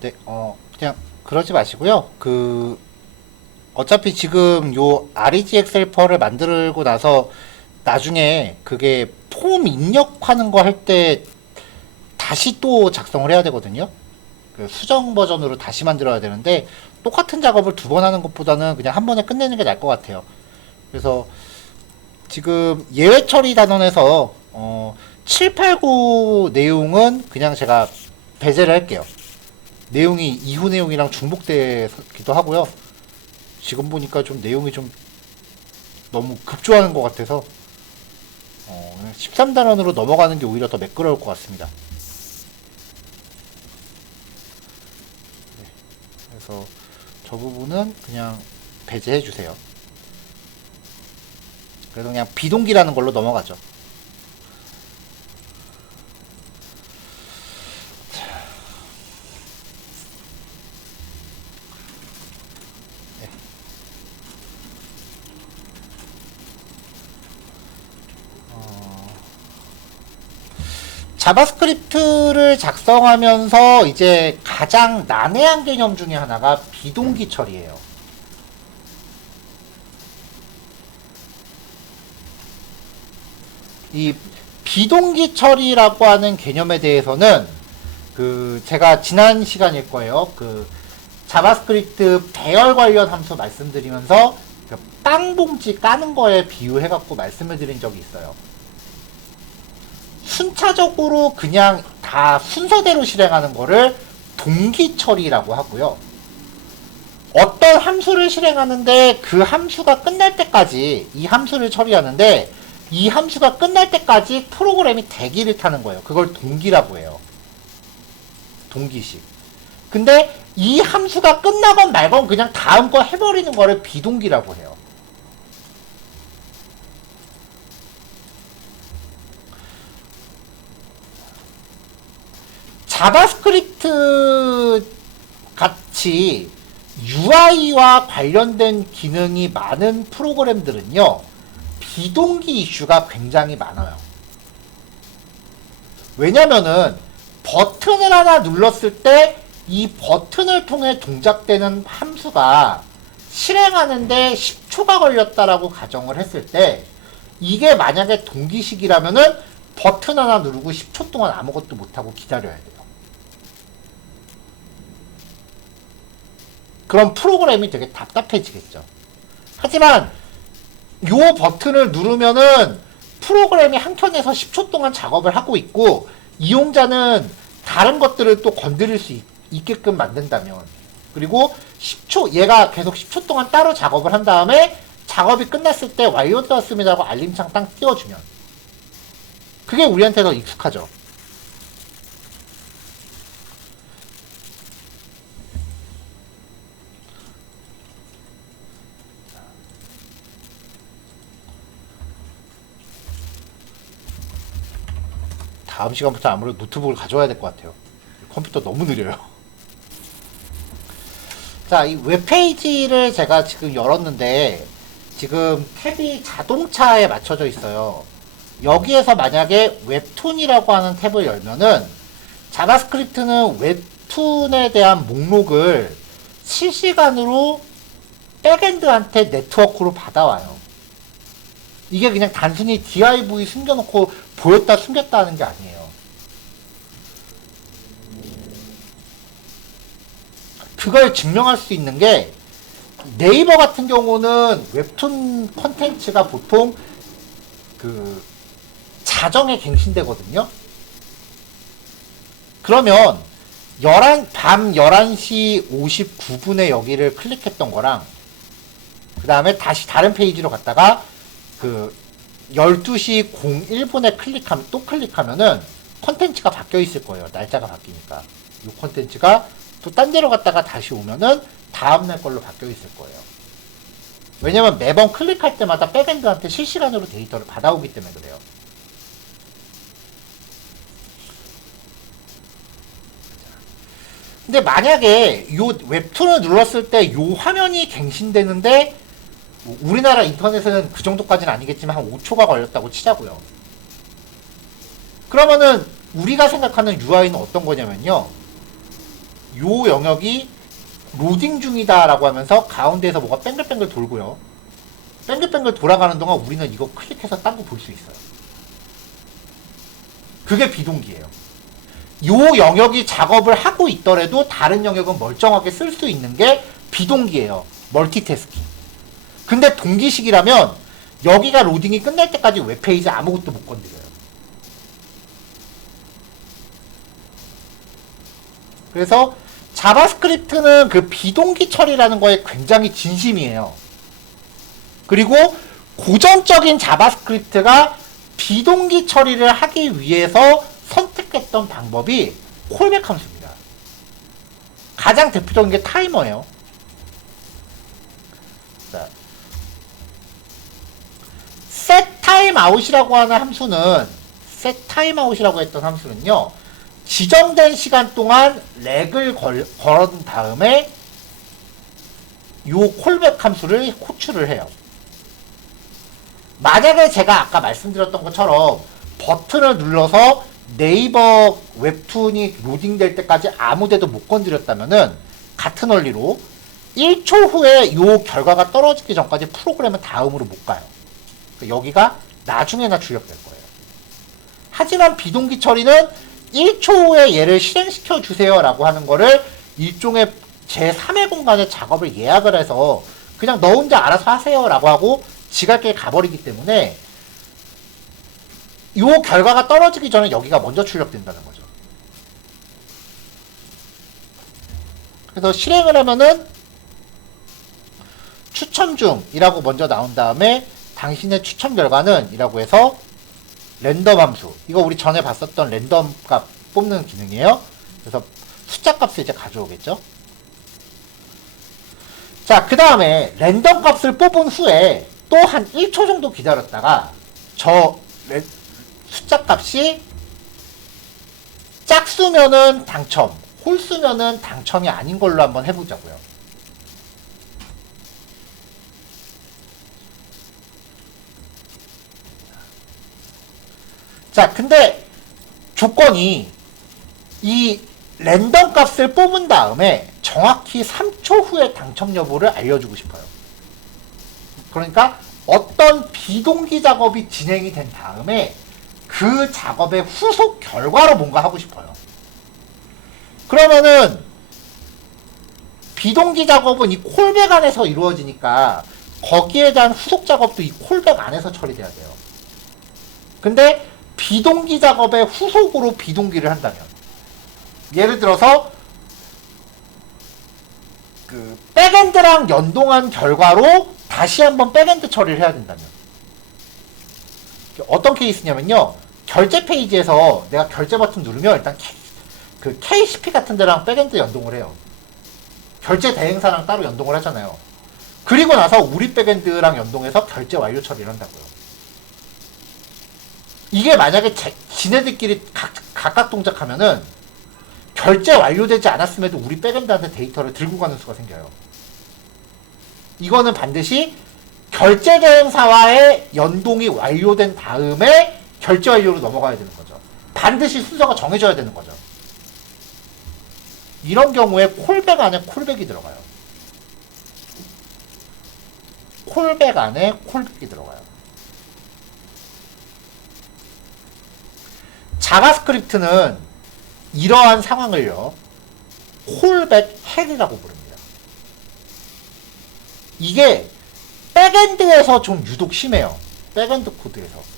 네, 그냥 그러지 마시고요. 어차피 지금 요 REG 엑셀퍼를 만들고 나서 나중에 그게 폼 입력하는 거 할 때 다시 또 작성을 해야 되거든요. 그 수정 버전으로 다시 만들어야 되는데 똑같은 작업을 두 번 하는 것보다는 그냥 한 번에 끝내는 게 나을 것 같아요. 그래서 지금 예외 처리 단원에서 789 내용은 그냥 제가 배제를 할게요. 내용이 이후 내용이랑 중복되기도 하고요. 지금 보니까 좀 내용이 좀 너무 급조하는 것 같아서 13단원으로 넘어가는 게 오히려 더 매끄러울 것 같습니다. 네, 그래서 저 부분은 그냥 배제해 주세요. 그래서 그냥 비동기라는 걸로 넘어가죠. 자바스크립트를 작성하면서 이제 가장 난해한 개념 중에 하나가 비동기 처리예요. 이 비동기 처리라고 하는 개념에 대해서는 제가 지난 시간일 거예요. 자바스크립트 배열 관련 함수 말씀드리면서 빵 봉지 까는 거에 비유해갖고 말씀을 드린 적이 있어요. 순차적으로 그냥 다 순서대로 실행하는 거를 동기 처리라고 하고요. 어떤 함수를 실행하는데 그 함수가 끝날 때까지 이 함수를 처리하는데 이 함수가 끝날 때까지 프로그램이 대기를 타는 거예요. 그걸 동기라고 해요. 동기식. 근데 이 함수가 끝나건 말건 그냥 다음 거 해버리는 거를 비동기라고 해요. 자바스크립트 같이 UI와 관련된 기능이 많은 프로그램들은요, 비동기 이슈가 굉장히 많아요. 왜냐면은 버튼을 하나 눌렀을 때 이 버튼을 통해 동작되는 함수가 실행하는데 10초가 걸렸다라고 가정을 했을 때 이게 만약에 동기식이라면은 버튼 하나 누르고 10초 동안 아무것도 못하고 기다려야 돼요. 그럼 프로그램이 되게 답답해지겠죠. 하지만 요 버튼을 누르면은 프로그램이 한 켠에서 10초 동안 작업을 하고 있고 이용자는 다른 것들을 또 건드릴 수 있게끔 만든다면, 그리고 10초 얘가 계속 10초 동안 따로 작업을 한 다음에 작업이 끝났을 때 완료되었습니다 하고 알림창 딱 띄워주면 그게 우리한테 더 익숙하죠. 다음 시간부터 아무래도 노트북을 가져와야 될 것 같아요. 컴퓨터 너무 느려요. 자, 이 웹페이지를 제가 지금 열었는데 지금 탭이 자동차에 맞춰져 있어요. 여기에서 만약에 웹툰이라고 하는 탭을 열면은 자바스크립트는 웹툰에 대한 목록을 실시간으로 백엔드한테 네트워크로 받아와요. 이게 그냥 단순히 div 숨겨놓고 보였다 숨겼다 하는 게 아니에요. 그걸 증명할 수 있는 게 네이버 같은 경우는 웹툰 컨텐츠가 보통 자정에 갱신되거든요. 그러면 밤 11시 59분에 여기를 클릭했던 거랑 그 다음에 다시 다른 페이지로 갔다가 12시 01분에 클릭하면은 컨텐츠가 바뀌어 있을 거예요. 날짜가 바뀌니까. 이 컨텐츠가 또 딴 데로 갔다가 다시 오면은 다음날 걸로 바뀌어 있을 거예요. 왜냐면 매번 클릭할 때마다 백엔드한테 실시간으로 데이터를 받아오기 때문에 그래요. 근데 만약에 요 웹툰을 눌렀을 때 요 화면이 갱신되는데 우리나라 인터넷은 그 정도까지는 아니겠지만 한 5초가 걸렸다고 치자고요. 그러면은 우리가 생각하는 UI는 어떤 거냐면요, 요 영역이 로딩 중이다 라고 하면서 가운데에서 뭐가 뱅글뱅글 돌고요, 뱅글뱅글 돌아가는 동안 우리는 이거 클릭해서 딴 거 볼 수 있어요. 그게 비동기예요. 요 영역이 작업을 하고 있더라도 다른 영역은 멀쩡하게 쓸 수 있는 게 비동기예요. 멀티태스킹. 근데 동기식이라면 여기가 로딩이 끝날 때까지 웹페이지 아무것도 못 건드려요. 그래서 자바스크립트는 그 비동기 처리라는 거에 굉장히 진심이에요. 그리고 고전적인 자바스크립트가 비동기 처리를 하기 위해서 선택했던 방법이 콜백 함수입니다. 가장 대표적인 게 타이머예요. 자, setTimeout이라고 하는 함수는, setTimeout이라고 했던 함수는요, 지정된 시간 동안 렉을 걸은 다음에 요 콜백 함수를 호출을 해요. 만약에 제가 아까 말씀드렸던 것처럼 버튼을 눌러서 네이버 웹툰이 로딩될 때까지 아무데도 못 건드렸다면은 같은 원리로 1초 후에 요 결과가 떨어지기 전까지 프로그램은 다음으로 못 가요. 여기가 나중에나 출력될 거예요. 하지만 비동기 처리는 1초 후에 얘를 실행시켜 주세요 라고 하는 거를 일종의 제3의 공간의 작업을 예약을 해서 그냥 너 혼자 알아서 하세요 라고 하고 지갈길 가버리기 때문에 요 결과가 떨어지기 전에 여기가 먼저 출력된다는 거죠. 그래서 실행을 하면은 추천 중이라고 먼저 나온 다음에 당신의 추천 결과는 이라고 해서 랜덤 함수, 이거 우리 전에 봤었던 랜덤 값 뽑는 기능이에요. 그래서 숫자 값을 이제 가져오겠죠. 자, 그 다음에 랜덤 값을 뽑은 후에 또 한 1초 정도 기다렸다가 저 숫자 값이 짝수면은 당첨, 홀수면은 당첨이 아닌 걸로 한번 해보자고요. 자, 근데 조건이 이 랜덤 값을 뽑은 다음에 정확히 3초 후에 당첨 여부를 알려주고 싶어요. 그러니까 어떤 비동기 작업이 진행이 된 다음에 그 작업의 후속 결과로 뭔가 하고 싶어요. 그러면은 비동기 작업은 이 콜백 안에서 이루어지니까 거기에 대한 후속 작업도 이 콜백 안에서 처리돼야 돼요. 근데 비동기 작업의 후속으로 비동기를 한다면, 예를 들어서 그 백엔드랑 연동한 결과로 다시 한번 백엔드 처리를 해야 된다면, 어떤 케이스냐면요, 결제 페이지에서 내가 결제 버튼 누르면 일단 그 KCP 같은 데랑 백엔드 연동을 해요. 결제 대행사랑 따로 연동을 하잖아요. 그리고 나서 우리 백엔드랑 연동해서 결제 완료 처리를 한다고요. 이게 만약에 지네들끼리 각각 동작하면은 결제 완료되지 않았음에도 우리 백엔드한테 데이터를 들고 가는 수가 생겨요. 이거는 반드시 결제 대행사와의 연동이 완료된 다음에 결제 완료로 넘어가야 되는 거죠. 반드시 순서가 정해져야 되는 거죠. 이런 경우에 콜백 안에 콜백이 들어가요. 콜백 안에 콜백이 들어가요. 자바스크립트는 이러한 상황을요, 콜백 핵이라고 부릅니다. 이게 백엔드에서 좀 유독 심해요. 백엔드 코드에서.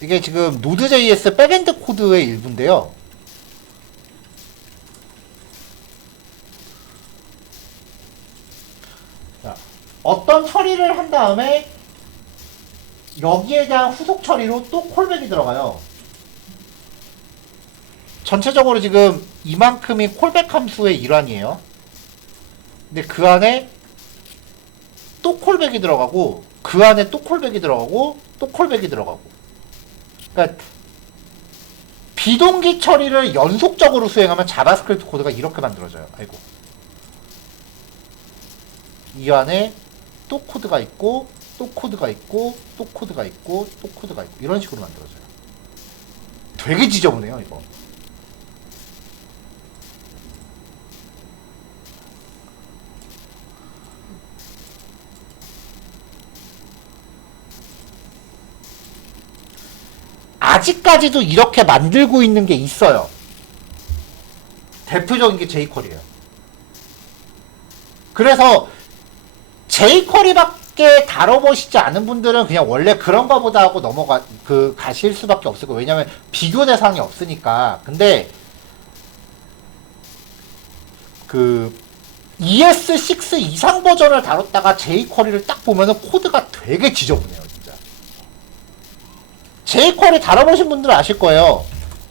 이게 지금 Node.js 백엔드 코드의 일부인데요. 자, 어떤 처리를 한 다음에 여기에 대한 후속 처리로 또 콜백이 들어가요. 전체적으로 지금 이만큼이 콜백 함수의 일환이에요. 근데 그 안에 또 콜백이 들어가고, 그 안에 또 콜백이 들어가고, 또 콜백이 들어가고. 그러니까 비동기 처리를 연속적으로 수행하면 자바스크립트 코드가 이렇게 만들어져요. 아이고. 이 안에 또 코드가 있고, 또 코드가 있고, 또 코드가 있고, 또 코드가 있고, 이런 식으로 만들어져요. 되게 지저분해요, 이거. 아직까지도 이렇게 만들고 있는 게 있어요. 대표적인 게 jQuery예요. 그래서 jQuery밖에 다뤄보시지 않은 분들은 그냥 원래 그런 거보다 하고 가실 수밖에 없을 거예요. 왜냐면 비교 대상이 없으니까. 근데 그 ES6 이상 버전을 다뤘다가 jQuery를 딱 보면은 코드가 되게 지저분해요. jQuery 다뤄보신 분들은 아실 거예요.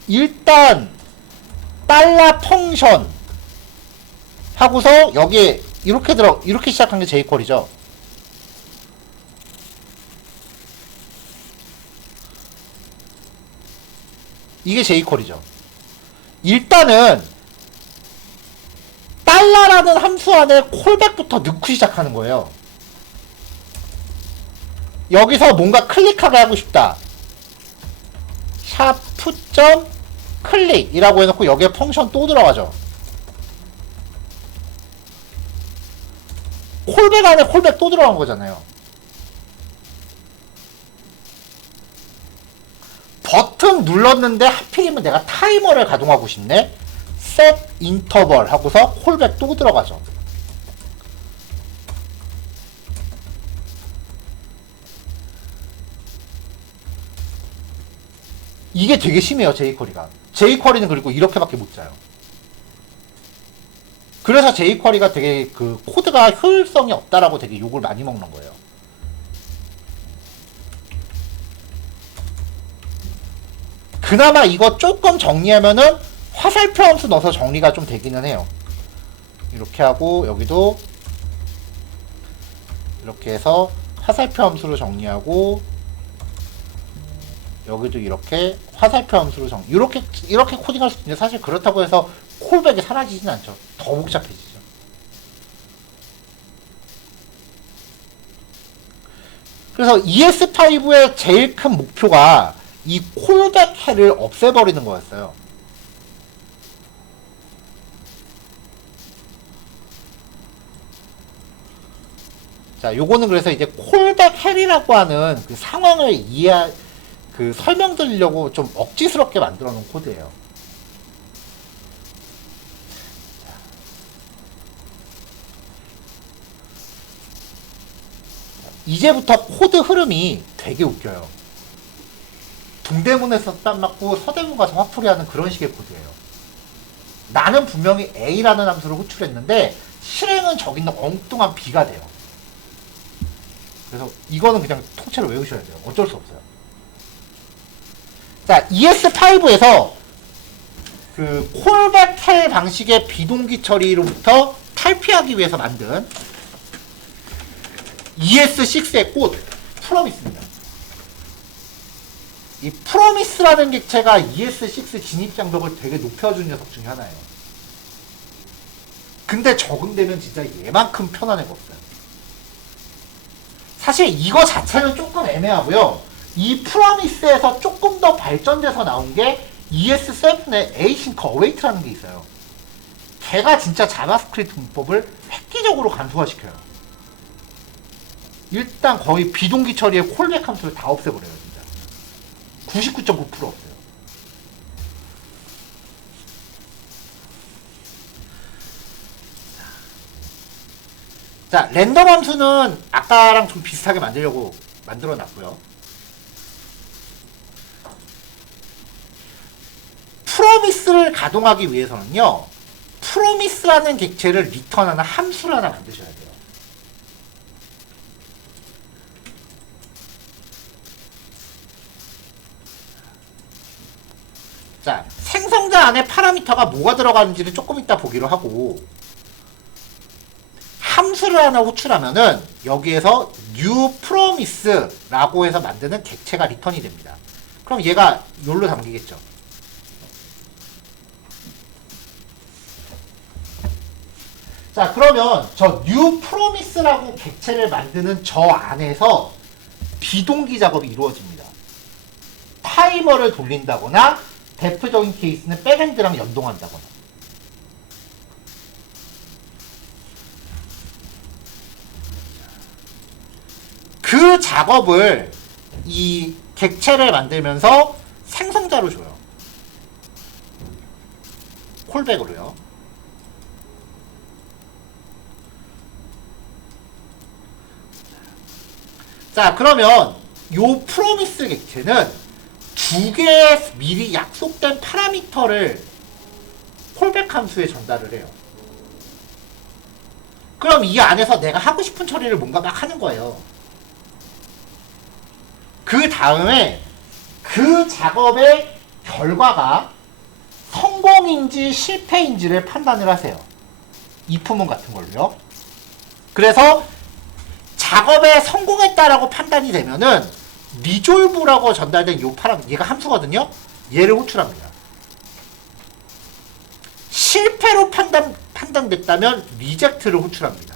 일단 달러 펑션 하고서 여기에 이렇게 시작한 게 jQuery죠. 이게 jQuery죠. 일단은 달러라는 함수 안에 콜백부터 넣고 시작하는 거예요. 여기서 뭔가 클릭하게 하고 싶다. 샤프 점 클릭이라고 해놓고 여기에 펑션 또 들어가죠. 콜백 안에 콜백 또 들어간 거잖아요. 버튼 눌렀는데 하필이면 내가 타이머를 가동하고 싶네. set interval 하고서 콜백 또 들어가죠. 이게 되게 심해요, jQuery가. jQuery는 그리고 이렇게밖에 못 짜요. 그래서 jQuery가 되게 그 코드가 효율성이 없다라고 되게 욕을 많이 먹는 거예요. 그나마 이거 조금 정리하면은 화살표 함수 넣어서 정리가 좀 되기는 해요. 이렇게 하고 여기도 이렇게 해서 화살표 함수로 정리하고 여기도 이렇게 화살표 함수로 이렇게 코딩할 수 있는데 사실 그렇다고 해서 콜백이 사라지진 않죠. 더 복잡해지죠. 그래서 ES5의 제일 큰 목표가 이 콜백 해를 없애버리는 거였어요. 자, 요거는 그래서 이제 콜백 헬이라고 하는 그 상황을 설명드리려고 좀 억지스럽게 만들어 놓은 코드예요. 이제부터 코드 흐름이 되게 웃겨요. 동대문에서 땀 맞고 서대문 가서 화풀이 하는 그런 식의 코드예요. 나는 분명히 A라는 함수를 호출했는데 실행은 저기 있는 엉뚱한 B가 돼요. 그래서 이거는 그냥 통째로 외우셔야 돼요. 어쩔 수 없어요. 자, ES5에서 그 콜백 헬 방식의 비동기 처리로부터 탈피하기 위해서 만든 ES6의 꽃 프로미스입니다. 이 프로미스라는 객체가 ES6 진입 장벽을 되게 높여준 녀석 중에 하나예요. 근데 적응되면 진짜 얘만큼 편한 애가 없어요. 사실 이거 자체는 조금 애매하고요. 이 프로미스에서 조금 더 발전돼서 나온 게 ES7의 async await라는 게 있어요. 걔가 진짜 자바스크립트 문법을 획기적으로 간소화시켜요. 일단 거의 비동기 처리의 콜백 함수를 다 없애버려요. 진짜 99.9% 없어요. 자, 랜덤 함수는 아까랑 좀 비슷하게 만들려고 만들어 놨고요. 프로미스를 가동하기 위해서는요, 프로미스라는 객체를 리턴하는 함수를 하나 만드셔야 돼요. 자, 생성자 안에 파라미터가 뭐가 들어가는지를 조금 이따 보기로 하고, 함수를 하나 호출하면은 여기에서 new promise라고 해서 만드는 객체가 리턴이 됩니다. 그럼 얘가 여기로 담기겠죠. 자, 그러면 저 new promise라고 객체를 만드는 저 안에서 비동기 작업이 이루어집니다. 타이머를 돌린다거나 대표적인 케이스는 백엔드랑 연동한다거나. 그 작업을 이 객체를 만들면서 생성자로 줘요. 콜백으로요. 자, 그러면 요 프로미스 객체는 두 개의 미리 약속된 파라미터를 콜백 함수에 전달을 해요. 그럼 이 안에서 내가 하고 싶은 처리를 뭔가 막 하는 거예요. 그 다음에 그 작업의 결과가 성공인지 실패인지를 판단을 하세요. if문 같은 걸로요. 그래서 작업에 성공했다라고 판단이 되면은 리졸브라고 전달된 요 파라미터, 얘가 함수거든요. 얘를 호출합니다. 실패로 판단됐다면 리젝트를 호출합니다.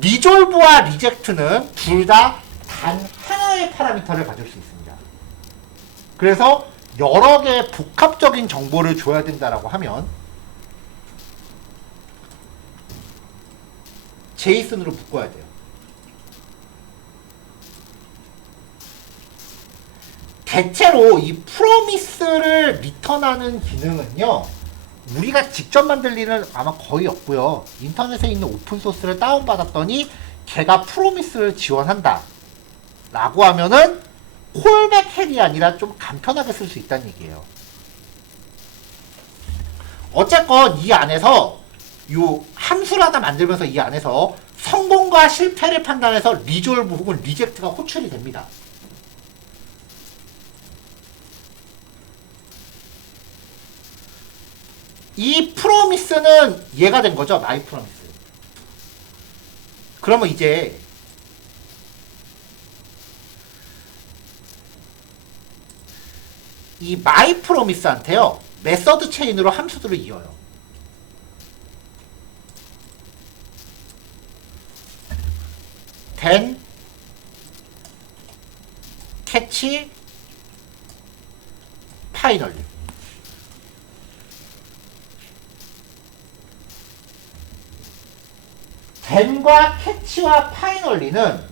리졸브와 리젝트는 둘 다 단 하나의 파라미터를 가질 수 있습니다. 그래서 여러 개의 복합적인 정보를 줘야 된다라고 하면 제이슨으로 묶어야 돼요. 대체로 이 프로미스를 리턴하는 기능은요, 우리가 직접 만들 일은 아마 거의 없고요. 인터넷에 있는 오픈소스를 다운받았더니 걔가 프로미스를 지원한다 라고 하면은 콜백 헬이 아니라 좀 간편하게 쓸 수 있다는 얘기예요. 어쨌건 이 안에서 요 함수를 하나 만들면서 이 안에서 성공과 실패를 판단해서 리졸브 혹은 리젝트가 호출이 됩니다. 이 프로미스는 얘가 된 거죠. 마이 프로미스. 그러면 이제 이 마이 프로미스한테요, 메서드 체인으로 함수들을 이어요. then catch finally. then과 catch와 finally는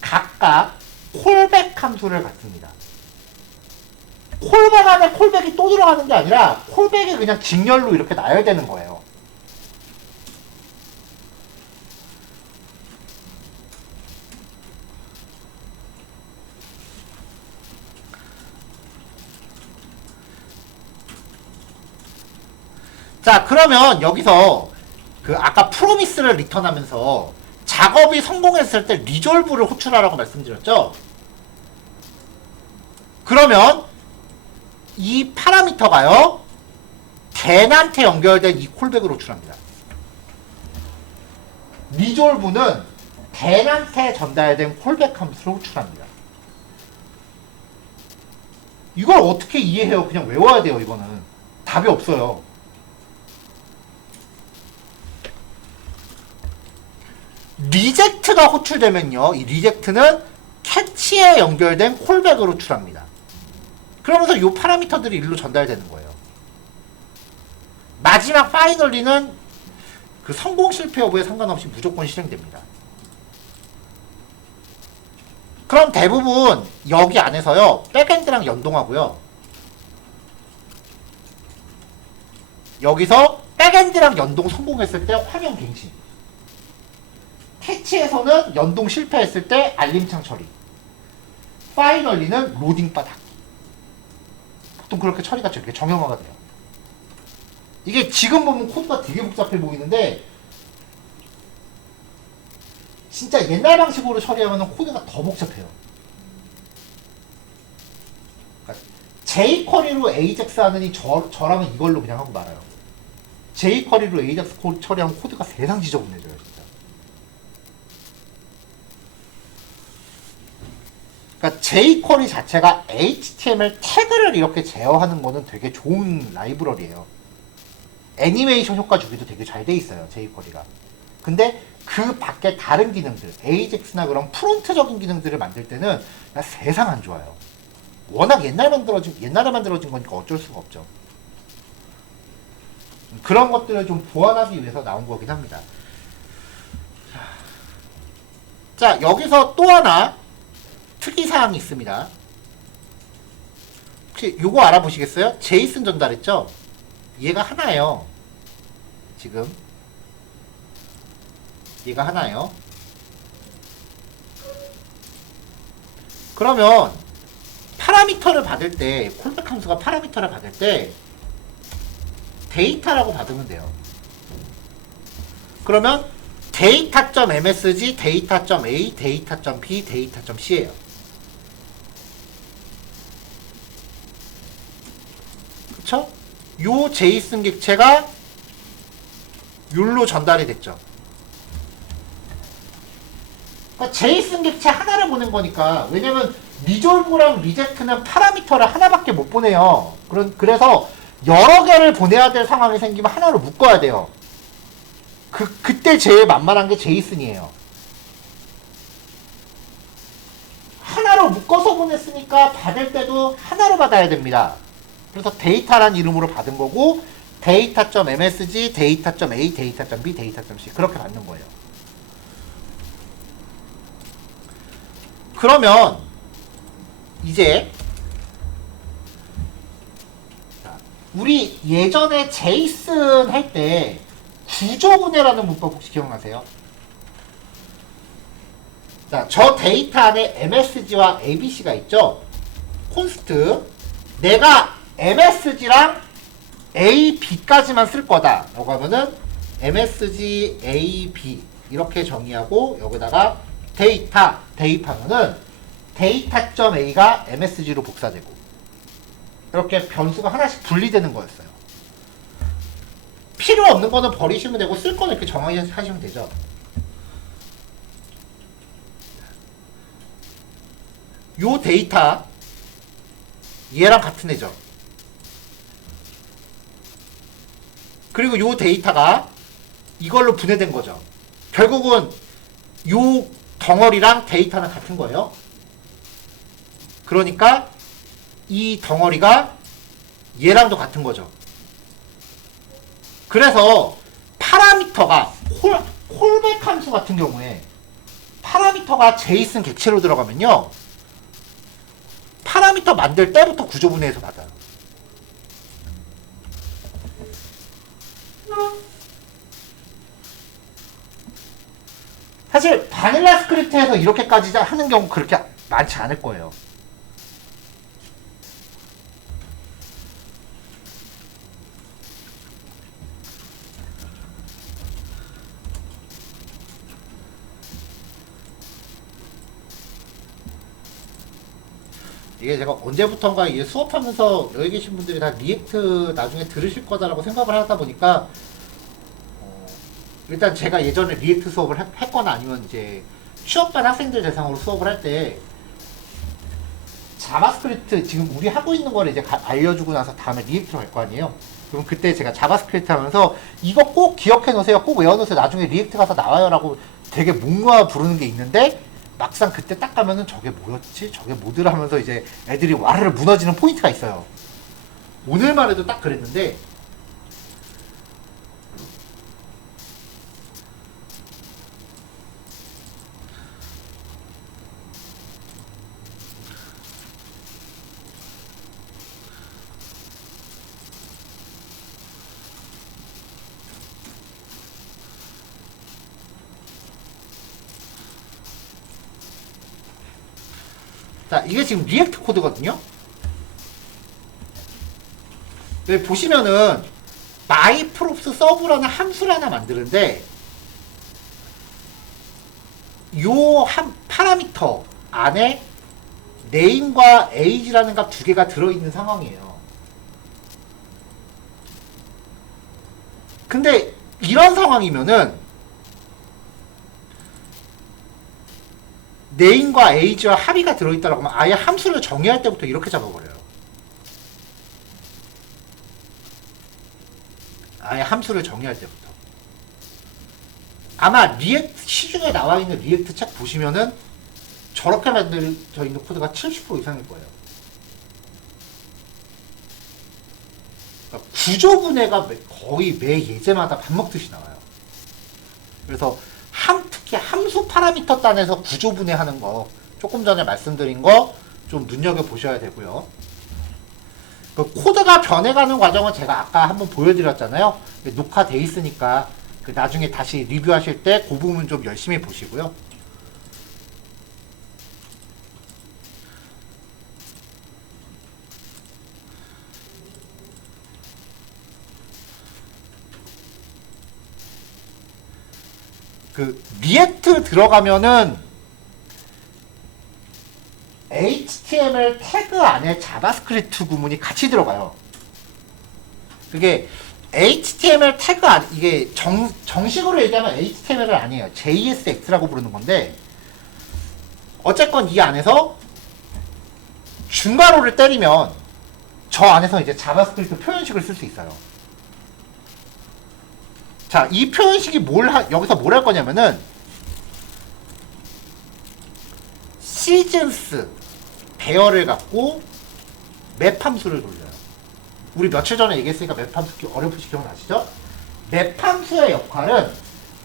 각각 콜백 함수를 갖습니다. 콜백 안에 콜백이 또 들어가는 게 아니라 콜백이 그냥 직렬로 이렇게 나야 되는 거예요. 자, 그러면 여기서 그 아까 프로미스를 리턴하면서 작업이 성공했을 때 리졸브를 호출하라고 말씀드렸죠? 그러면 이 파라미터가요, then한테 연결된 이 콜백을 호출합니다. 리졸브는 then한테 전달된 콜백 함수를 호출합니다. 이걸 어떻게 이해해요? 그냥 외워야 돼요. 이거는 답이 없어요. 리젝트가 호출되면요, 이 리젝트는 캐치에 연결된 콜백을 호출합니다. 그러면서 이 파라미터들이 일로 전달되는 거예요. 마지막 파이널리는 그 성공 실패 여부에 상관없이 무조건 실행됩니다. 그럼 대부분 여기 안에서요, 백엔드랑 연동하고요, 여기서 백엔드랑 연동 성공했을 때 화면 갱신, 캐치에서는 연동 실패했을 때 알림창 처리, 파이널리는 로딩 바 닫기. 보통 그렇게 처리가 이렇게 정형화가 돼요. 이게 지금 보면 코드가 되게 복잡해 보이는데 진짜 옛날 방식으로 처리하면 코드가 더 복잡해요. 그러니까 jQuery로 AJAX 하느니 저라면 이걸로 그냥 하고 말아요. jQuery로 AJAX 처리하면 코드가 세상 지저분해져요. 진짜. 그러니까 jQuery 자체가 HTML 태그를 이렇게 제어하는 거는 되게 좋은 라이브러리예요. 애니메이션 효과 주기도 되게 잘 돼 있어요, jQuery가. 근데 그 밖에 다른 기능들, AJAX나 그런 프론트적인 기능들을 만들 때는 세상 안 좋아요. 워낙 옛날에 만들어진 거니까 어쩔 수가 없죠. 그런 것들을 좀 보완하기 위해서 나온 거긴 합니다. 자, 여기서 또 하나 특이사항이 있습니다. 혹시 요거 알아보시겠어요? 제이슨 전달했죠? 얘가 하나예요. 지금 얘가 하나예요. 그러면 파라미터를 받을 때, 콜백 함수가 파라미터를 받을 때 데이터라고 받으면 돼요. 그러면 data.msg, data.a, data.b, data.c예요. 그쵸? 요 제이슨 객체가 요로 전달이 됐죠. 그러니까 제이슨 객체 하나를 보낸 거니까, 왜냐면 리졸브랑 리젝트는 파라미터를 하나밖에 못 보내요. 그래서 여러 개를 보내야 될 상황이 생기면 하나로 묶어야 돼요. 그때 제일 만만한 게 제이슨이에요. 하나로 묶어서 보냈으니까 받을 때도 하나로 받아야 됩니다. 그래서 데이터란 이름으로 받은 거고, data.msg, data.a, data.b, data.c 그렇게 받는 거예요. 그러면 이제 우리 예전에 제이슨 할 때 구조분해라는 문법 혹시 기억나세요? 자, 저 데이터 안에 MSG와 ABC가 있죠? 콘스트. 내가 MSG랑 AB까지만 쓸 거다. 라고 하면은 MSG, AB 이렇게 정의하고 여기다가 데이터 대입하면은 데이터.a가 MSG로 복사되고 이렇게 변수가 하나씩 분리되는 거였어요. 필요 없는 거는 버리시면 되고 쓸 거는 이렇게 정의하시면 되죠. 요 데이터 얘랑 같은 애죠. 그리고 요 데이터가 이걸로 분해된 거죠. 결국은 요 덩어리랑 데이터는 같은 거예요. 그러니까 이 덩어리가 얘랑도 같은 거죠. 그래서 파라미터가 콜백 함수 같은 경우에 파라미터가 제이슨 객체로 들어가면요, 파라미터 만들 때부터 구조분해해서 받아요. 사실 바닐라 스크립트에서 이렇게까지 하는 경우 그렇게 많지 않을 거예요. 이게 제가 언제부턴가 이게 수업하면서 여기 계신 분들이 다 리액트 나중에 들으실 거다라고 생각을 하다 보니까 일단 제가 예전에 리액트 수업을 했거나 아니면 이제 취업반 학생들 대상으로 수업을 할 때 자바스크립트 지금 우리 하고 있는 거를 이제 알려주고 나서 다음에 리액트로 갈 거 아니에요. 그럼 그때 제가 자바스크립트 하면서 이거 꼭 기억해 놓으세요, 꼭 외워 놓으세요, 나중에 리액트 가서 나와요 라고 되게 목놓아 부르는 게 있는데, 막상 그때 딱 가면은 저게 뭐였지? 저게 뭐더라 하면서 이제 애들이 와르르 무너지는 포인트가 있어요. 오늘만 해도 딱 그랬는데, 자, 이게 지금 리액트 코드거든요. 여기 보시면은 myprops 서브라는 함수를 하나 만드는데, 요 파라미터 안에 name과 age라는 값 두 개가 들어있는 상황이에요. 근데 이런 상황이면은 name과 age와 합의가 들어있다라고 하면 아예 함수를 정의할 때부터 이렇게 잡아버려요. 아예 함수를 정의할 때부터. 아마 리액트 시중에 나와 있는 리액트 책 보시면은 저렇게 만들어져 있는 코드가 70% 이상일 거예요. 그러니까 구조분해가 거의 매 예제마다 밥 먹듯이 나와요. 그래서 특히 함수 파라미터 단에서 구조분해하는 거 조금 전에 말씀드린 거 좀 눈여겨보셔야 되고요. 그 코드가 변해가는 과정은 제가 아까 한번 보여드렸잖아요. 녹화돼 있으니까 그 나중에 다시 리뷰하실 때 그 부분 좀 열심히 보시고요. 그 리액트 들어가면은 HTML 태그 안에 자바스크립트 구문이 같이 들어가요. 그게 HTML 태그 이게 정식으로 얘기하면 HTML은 아니에요. JSX라고 부르는 건데, 어쨌건 이 안에서 중괄호를 때리면 저 안에서 이제 자바스크립트 표현식을 쓸 수 있어요. 자, 이 표현식이 여기서 뭘 할 거냐면은 시즌스 배열을 갖고 맵 함수를 돌려요. 우리 며칠 전에 얘기했으니까 맵 함수 어렴풋이 기억나시죠? 맵 함수의 역할은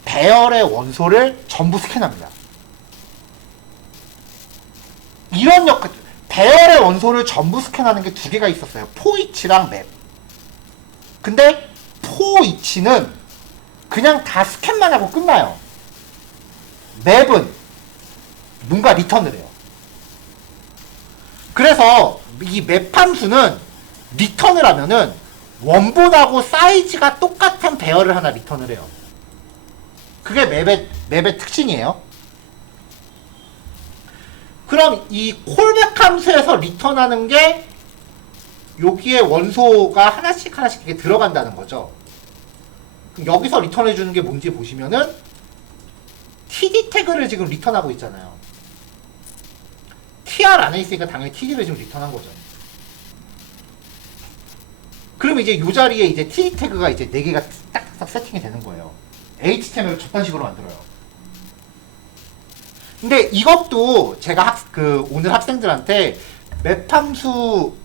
배열의 원소를 전부 스캔합니다. 이런 역할, 배열의 원소를 전부 스캔하는 게 두 개가 있었어요. 포이치랑 맵. 근데 포이치는 그냥 다 스캔만 하고 끝나요. 맵은 뭔가 리턴을 해요. 그래서 이 맵 함수는 리턴을 하면은 원본하고 사이즈가 똑같은 배열을 하나 리턴을 해요. 그게 맵의 특징이에요. 그럼 이 콜백 함수에서 리턴하는 게 여기에 원소가 하나씩 이렇게 들어간다는 거죠. 그럼 여기서 리턴해주는 게 뭔지 보시면은 td 태그를 지금 리턴하고 있잖아요. tr 안에 있으니까 당연히 td를 지금 리턴한 거죠. 그럼 이제 이 자리에 이제 td 태그가 이제 4개가 딱딱 세팅이 되는 거예요. html을 저딴 식으로 만들어요. 근데 이것도 제가 오늘 학생들한테 맵 함수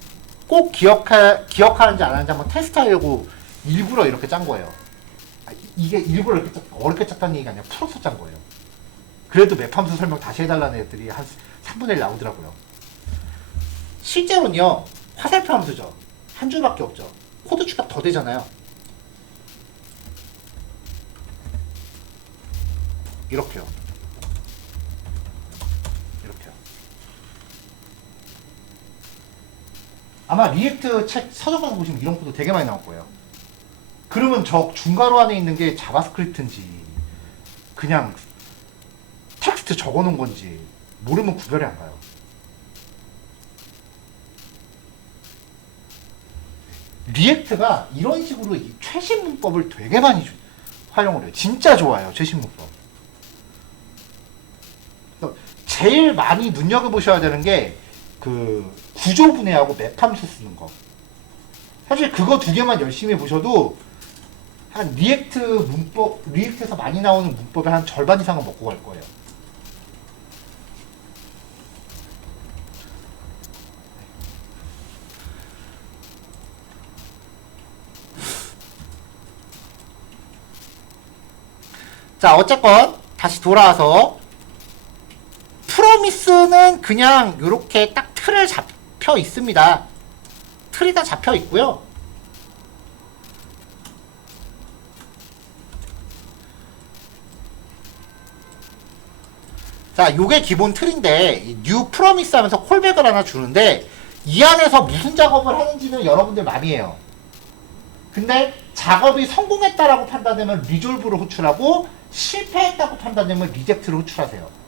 꼭 기억하는지 안 하는지 한번 테스트하려고 일부러 이렇게 짠 거예요. 이게 일부러 이렇게 어렵게 짰다는 얘기가 아니라 풀어서 짠 거예요. 그래도 맵 함수 설명 다시 해달라는 애들이 한 3분의 1 나오더라고요. 실제로는요, 화살표 함수죠. 한 줄밖에 없죠. 코드 추가 더 되잖아요. 이렇게요. 이렇게요. 아마 리액트 책 서적 가서 보시면 이런 코드 되게 많이 나올 거예요. 그러면 저 중괄호 안에 있는 게 자바스크립트인지 그냥 텍스트 적어놓은 건지 모르면 구별이 안 가요. 리액트가 이런 식으로 이 최신 문법을 되게 많이 활용을 해요. 진짜 좋아요. 최신 문법. 제일 많이 눈여겨보셔야 되는 게 그 구조 분해하고 맵 함수 쓰는 거. 사실 그거 두 개만 열심히 보셔도 한 리액트에서 많이 나오는 문법의 한 절반 이상은 먹고 갈 거예요. 자, 어쨌건 다시 돌아와서 프로미스는 그냥 이렇게 딱 틀을 잡혀 있습니다. 틀이 다 잡혀 있고요. 자, 요게 기본 틀인데 뉴 프로미스 하면서 콜백을 하나 주는데 이 안에서 무슨 작업을 하는지는 여러분들 맘이에요. 근데 작업이 성공했다라고 판단되면 리졸브로 호출하고 실패했다고 판단되면 리젝트로 호출하세요.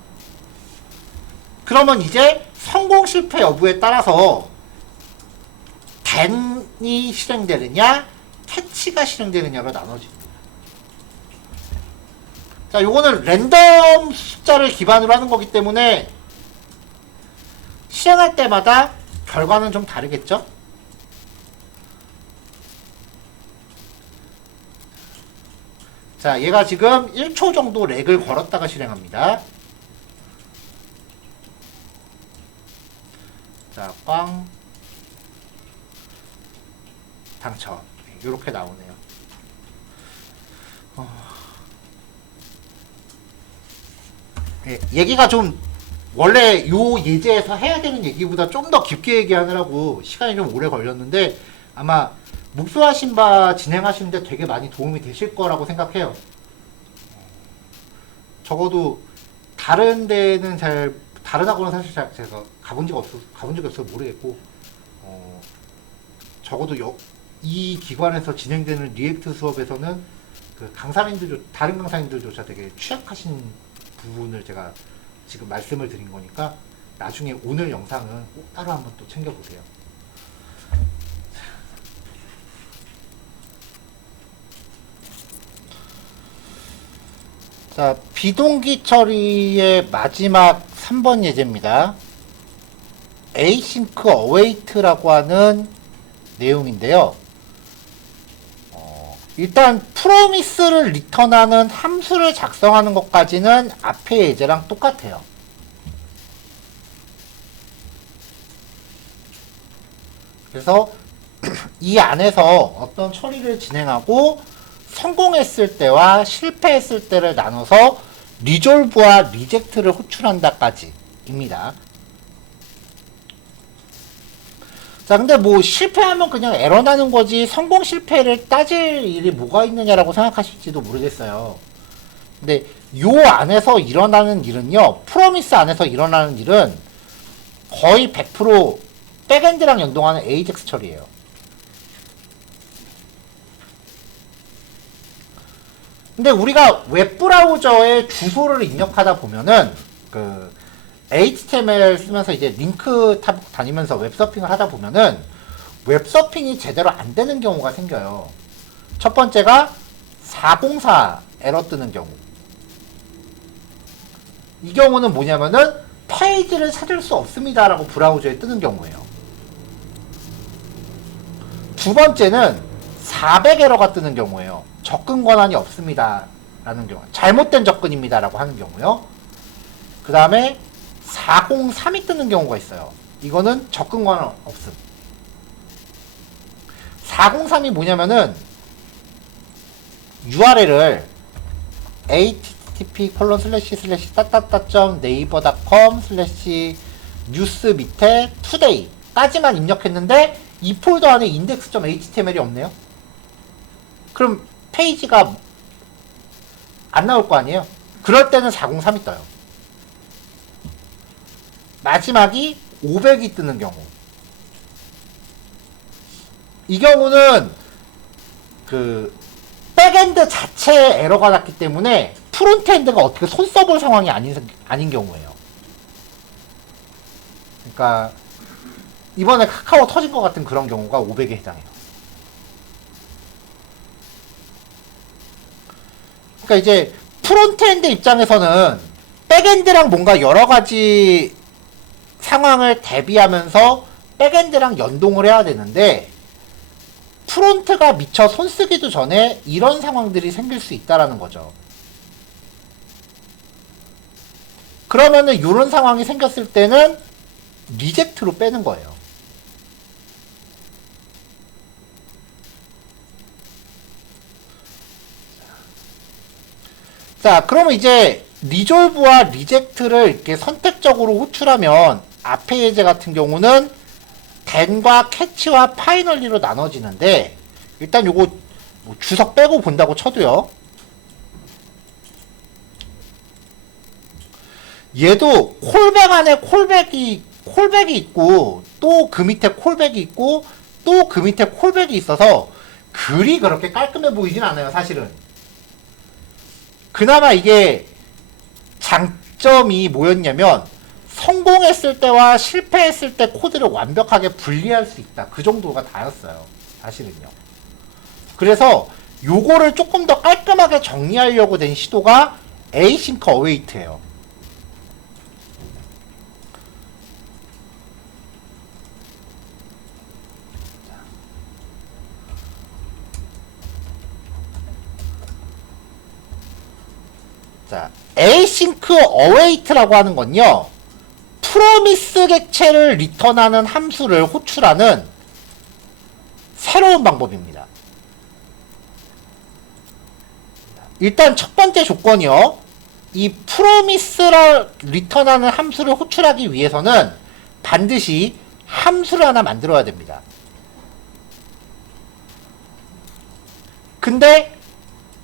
그러면 이제 성공 실패 여부에 따라서 then이 실행되느냐 catch가 실행되느냐로 나눠집니다. 자, 요거는 랜덤 숫자를 기반으로 하는 거기 때문에 실행할 때마다 결과는 좀 다르겠죠? 자, 얘가 지금 1초 정도 렉을 걸었다가 실행합니다. 자, 꽝 당첨. 이렇게 나오네요. 네, 얘기가 좀 원래 요 예제에서 해야 되는 얘기보다 좀 더 깊게 얘기하느라고 시간이 좀 오래 걸렸는데 아마 묵수하신 바 진행하시는데 되게 많이 도움이 되실 거라고 생각해요. 적어도 다른 데는 다른 학원은 사실 제가 가본 적이 없어서 모르겠고, 적어도 이 기관에서 진행되는 리액트 수업에서는 그 다른 강사님들조차 되게 취약하신 부분을 제가 지금 말씀을 드린 거니까 나중에 오늘 영상은 꼭 따로 한번 또 챙겨보세요. 자, 비동기 처리의 마지막 3번 예제입니다. async await라고 하는 내용인데요. 일단 프로미스를 리턴하는 함수를 작성하는 것까지는 앞의 예제랑 똑같아요. 그래서 이 안에서 어떤 처리를 진행하고 성공했을 때와 실패했을 때를 나눠서 리졸브와 리젝트를 호출한다까지입니다. 자, 근데 뭐 실패하면 그냥 에러 나는 거지 성공 실패를 따질 일이 뭐가 있느냐라고 생각하실지도 모르겠어요. 근데 요 안에서 일어나는 일은요, 프로미스 안에서 일어나는 일은 거의 100% 백엔드랑 연동하는 AJAX 처리예요. 근데 우리가 웹브라우저에 주소를 입력하다 보면은 그 HTML 쓰면서 이제 링크 탑 다니면서 웹서핑을 하다 보면은 웹서핑이 제대로 안 되는 경우가 생겨요. 첫 번째가 404 에러 뜨는 경우. 이 경우는 뭐냐면은 페이지를 찾을 수 없습니다라고 브라우저에 뜨는 경우예요. 두 번째는 400 에러가 뜨는 경우예요. 접근 권한이 없습니다 라는 경우, 잘못된 접근입니다 라고 하는 경우요. 그 다음에 403이 뜨는 경우가 있어요. 이거는 접근 권한 없음. 403이 뭐냐면은 URL을 http://naver.com/news 밑에 today까지만 입력했는데 이 폴더 안에 index.html이 없네요. 그럼 페이지가 안 나올 거 아니에요? 그럴 때는 403이 떠요. 마지막이 500이 뜨는 경우. 이 경우는 그 백엔드 자체에 에러가 났기 때문에 프론트엔드가 어떻게 손 써볼 상황이 아닌 경우예요. 그러니까 이번에 카카오 터진 것 같은 그런 경우가 500에 해당해요. 그러니까 이제 프론트엔드 입장에서는 백엔드랑 뭔가 여러 가지 상황을 대비하면서 백엔드랑 연동을 해야 되는데 프론트가 미처 손쓰기도 전에 이런 상황들이 생길 수 있다라는 거죠. 그러면은 이런 상황이 생겼을 때는 리젝트로 빼는 거예요. 자, 그러면 이제 리졸브와 리젝트를 이렇게 선택적으로 호출하면 앞의 예제 같은 경우는 den과 catch와 finally로 나눠지는데, 일단 요거 뭐 주석 빼고 본다고 쳐도요. 얘도 콜백 안에 콜백이 있고 또 그 밑에 콜백이 있고 또 그 밑에 콜백이 있어서 글이 그렇게 깔끔해 보이진 않아요, 사실은. 그나마 이게 장점이 뭐였냐면 성공했을 때와 실패했을 때 코드를 완벽하게 분리할 수 있다. 그 정도가 다였어요, 사실은요. 그래서 요거를 조금 더 깔끔하게 정리하려고 된 시도가 async await예요. 자, async await라고 하는 건요, 프로미스 객체를 리턴하는 함수를 호출하는 새로운 방법입니다. 일단 첫 번째 조건이요, 이 프로미스를 리턴하는 함수를 호출하기 위해서는 반드시 함수를 하나 만들어야 됩니다. 근데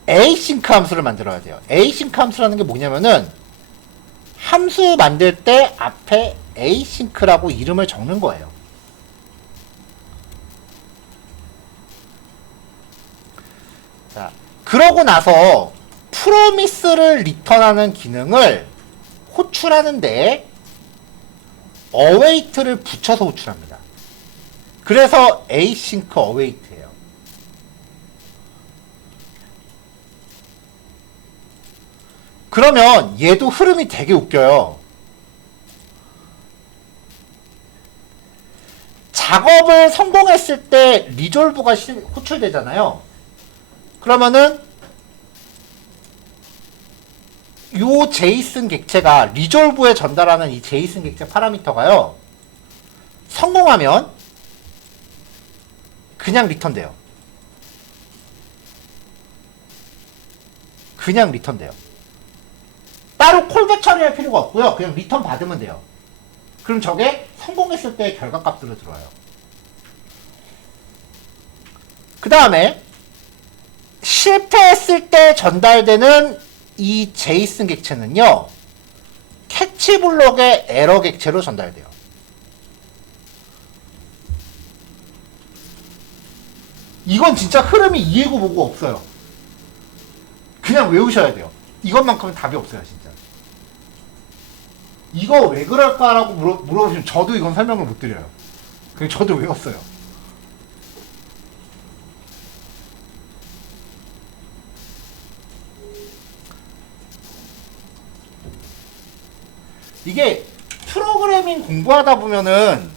async 함수를 만들어야 돼요. async 함수라는 게 뭐냐면은 함수 만들 때 앞에 async라고 이름을 적는 거예요. 자, 그러고 나서 프로미스를 리턴하는 기능을 호출하는데 await를 붙여서 호출합니다. 그래서 async await예요. 그러면 얘도 흐름이 되게 웃겨요. 작업을 성공했을 때 리졸브가 호출되잖아요. 그러면은 요 제이슨 객체가 리졸브에 전달하는 이 제이슨 객체 파라미터가요. 성공하면 그냥 리턴돼요. 그냥 리턴돼요. 따로 콜백 처리할 필요가 없고요. 그냥 리턴 받으면 돼요. 그럼 저게 성공했을 때 결과값으로 들어와요. 그 다음에 실패했을 때 전달되는 이 제이슨 객체는요. 캐치블록의 에러 객체로 전달돼요. 이건 진짜 흐름이 이해고 뭐고 없어요. 그냥 외우셔야 돼요. 이것만큼은 답이 없어요, 진짜. 이거 왜 그럴까라고 물어보시면 저도 이건 설명을 못 드려요. 그냥 저도 외웠어요. 이게 프로그래밍 공부하다 보면은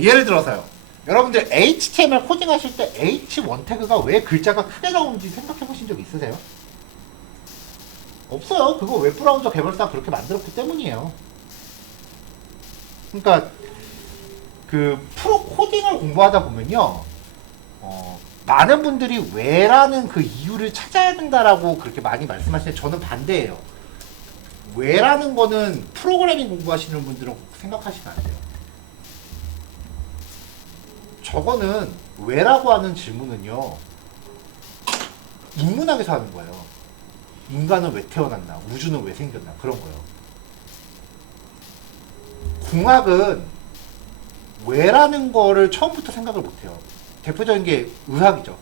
예를 들어서요. 여러분들 HTML 코딩 하실 때 H1 태그가 왜 글자가 크게 나오는지 생각해 보신 적 있으세요? 없어요. 그거 웹브라우저 개발사가 그렇게 만들었기 때문이에요. 그러니까 그 프로 코딩을 공부하다 보면요. 많은 분들이 왜라는 그 이유를 찾아야 된다라고 그렇게 많이 말씀하시는데 저는 반대예요. 왜라는 거는 프로그래밍 공부하시는 분들은 생각하시면 안 돼요. 저거는 왜라고 하는 질문은요. 인문학에서 하는 거예요. 인간은 왜 태어났나? 우주는 왜 생겼나? 그런 거예요. 공학은 왜라는 거를 처음부터 생각을 못해요. 대표적인 게 의학이죠.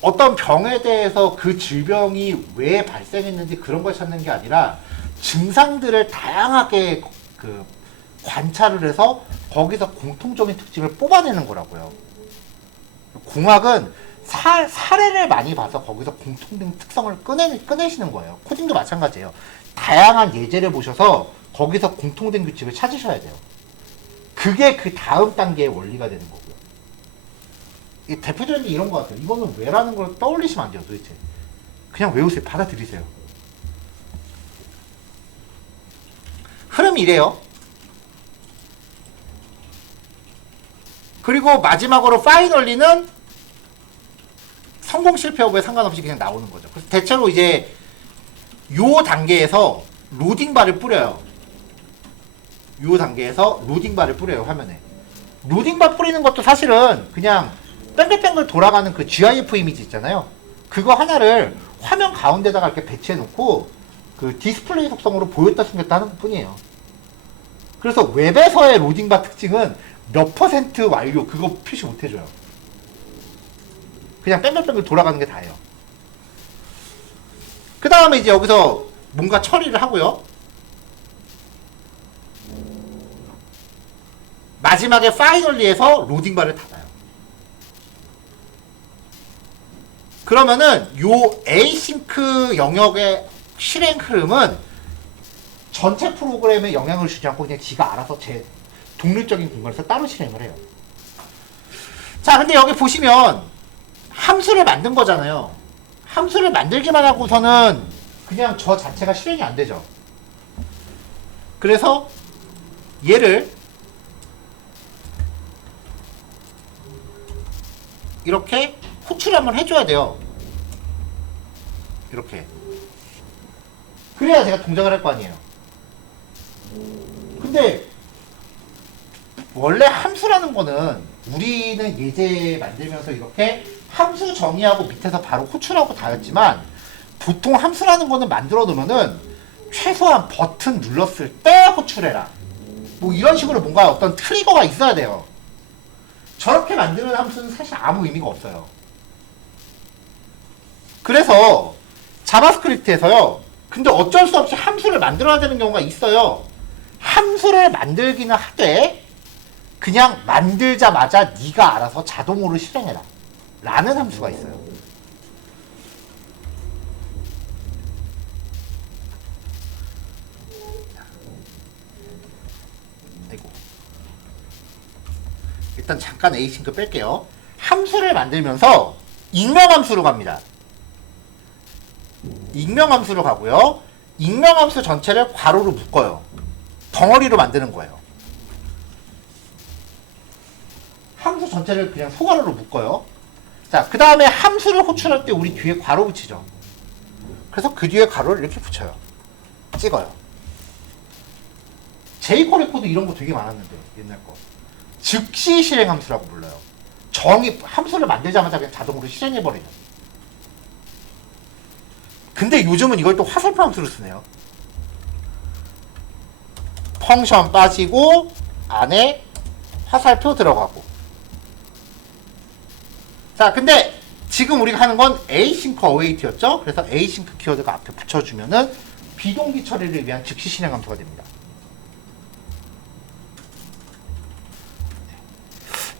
어떤 병에 대해서 그 질병이 왜 발생했는지 그런 걸 찾는 게 아니라 증상들을 다양하게 관찰을 해서 거기서 공통적인 특징을 뽑아내는 거라고요. 공학은 사례를 많이 봐서 거기서 공통된 특성을 꺼내시는 거예요. 코딩도 마찬가지예요. 다양한 예제를 보셔서 거기서 공통된 규칙을 찾으셔야 돼요. 그게 그 다음 단계의 원리가 되는 거고요. 이 대표적인 게 이런 거 같아요. 이거는 왜라는 걸 떠올리시면 안 돼요, 도대체. 그냥 외우세요. 받아들이세요. 흐름이 이래요. 그리고 마지막으로 파이널리는 성공 실패 여부에 상관없이 그냥 나오는 거죠. 그래서 대체로 이제 요 단계에서 로딩바를 뿌려요. 요 단계에서 로딩바를 뿌려요, 화면에. 로딩바 뿌리는 것도 사실은 그냥 뺑글뺑글 돌아가는 그 GIF 이미지 있잖아요. 그거 하나를 화면 가운데다가 이렇게 배치해 놓고 그 디스플레이 속성으로 보였다 숨겼다 하는 것 뿐이에요. 그래서 웹에서의 로딩바 특징은 몇 퍼센트 완료 그거 표시 못 해줘요. 그냥 뺑글뺑글 돌아가는 게 다예요. 그 다음에 이제 여기서 뭔가 처리를 하고요. 마지막에 파이널리에서 로딩바를 닫아요. 그러면은 요 에이싱크 영역의 실행 흐름은 전체 프로그램에 영향을 주지 않고 그냥 지가 알아서 제 독립적인 공간에서 따로 실행을 해요. 자, 근데 여기 보시면 함수를 만든 거잖아요. 함수를 만들기만 하고서는 그냥 저 자체가 실행이 안 되죠. 그래서 얘를 이렇게 호출을 한번 해줘야 돼요. 이렇게. 그래야 제가 동작을 할 거 아니에요. 근데 원래 함수라는 거는 우리는 예제 만들면서 이렇게 함수 정의하고 밑에서 바로 호출하고 다였지만 보통 함수라는 거는 만들어 놓으면은 최소한 버튼 눌렀을 때 호출해라. 뭐 이런 식으로 뭔가 어떤 트리거가 있어야 돼요. 저렇게 만드는 함수는 사실 아무 의미가 없어요. 그래서 자바스크립트에서요. 근데 어쩔 수 없이 함수를 만들어야 되는 경우가 있어요. 함수를 만들기는 하되 그냥 만들자마자 네가 알아서 자동으로 실행해라 라는 함수가 있어요. 일단 잠깐 에이싱크 뺄게요. 함수를 만들면서 익명함수로 갑니다. 익명함수로 가고요. 익명함수 전체를 괄호로 묶어요. 덩어리로 만드는 거예요. 함수 전체를 그냥 소괄호로 묶어요. 자, 그 다음에 함수를 호출할 때 우리 뒤에 괄호 붙이죠. 그래서 그 뒤에 괄호를 이렇게 붙여요. 찍어요. jQuery 코드 이런 거 되게 많았는데, 옛날 거. 즉시 실행 함수라고 불러요. 함수를 만들자마자 그냥 자동으로 실행해버리는. 근데 요즘은 이걸 또 화살표 함수로 쓰네요. 펑션 빠지고 안에 화살표 들어가고. 자, 근데 지금 우리가 하는 건 async await였죠? 그래서 async 키워드가 앞에 붙여주면은 비동기 처리를 위한 즉시 실행 함수가 됩니다.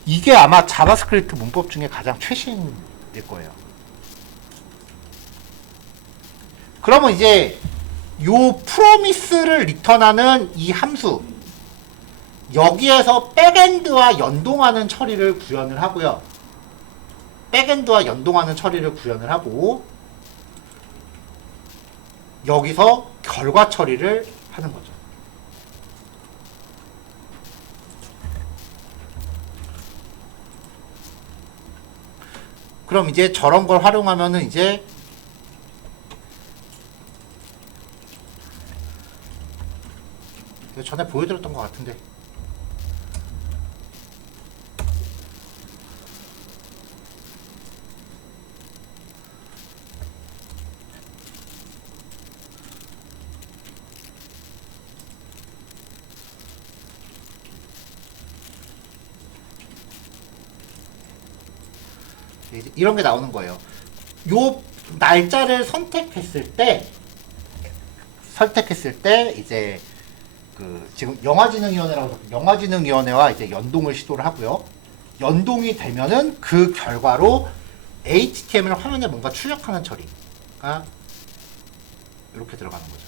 이게 아마 자바스크립트 문법 중에 가장 최신일 거예요. 그러면 이제 요 프로미스를 리턴하는 이 함수, 여기에서 백엔드와 연동하는 처리를 구현을 하고요. 백엔드와 연동하는 처리를 구현을 하고 여기서 결과 처리를 하는 거죠. 그럼 이제 저런 걸 활용하면은 이제 전에 보여드렸던 것 같은데 이런 게 나오는 거예요. 요 날짜를 선택했을 때 이제 그 지금 영화진흥위원회와 이제 연동을 시도를 하고요. 연동이 되면은 그 결과로 HTML 화면에 뭔가 출력하는 처리가 이렇게 들어가는 거죠.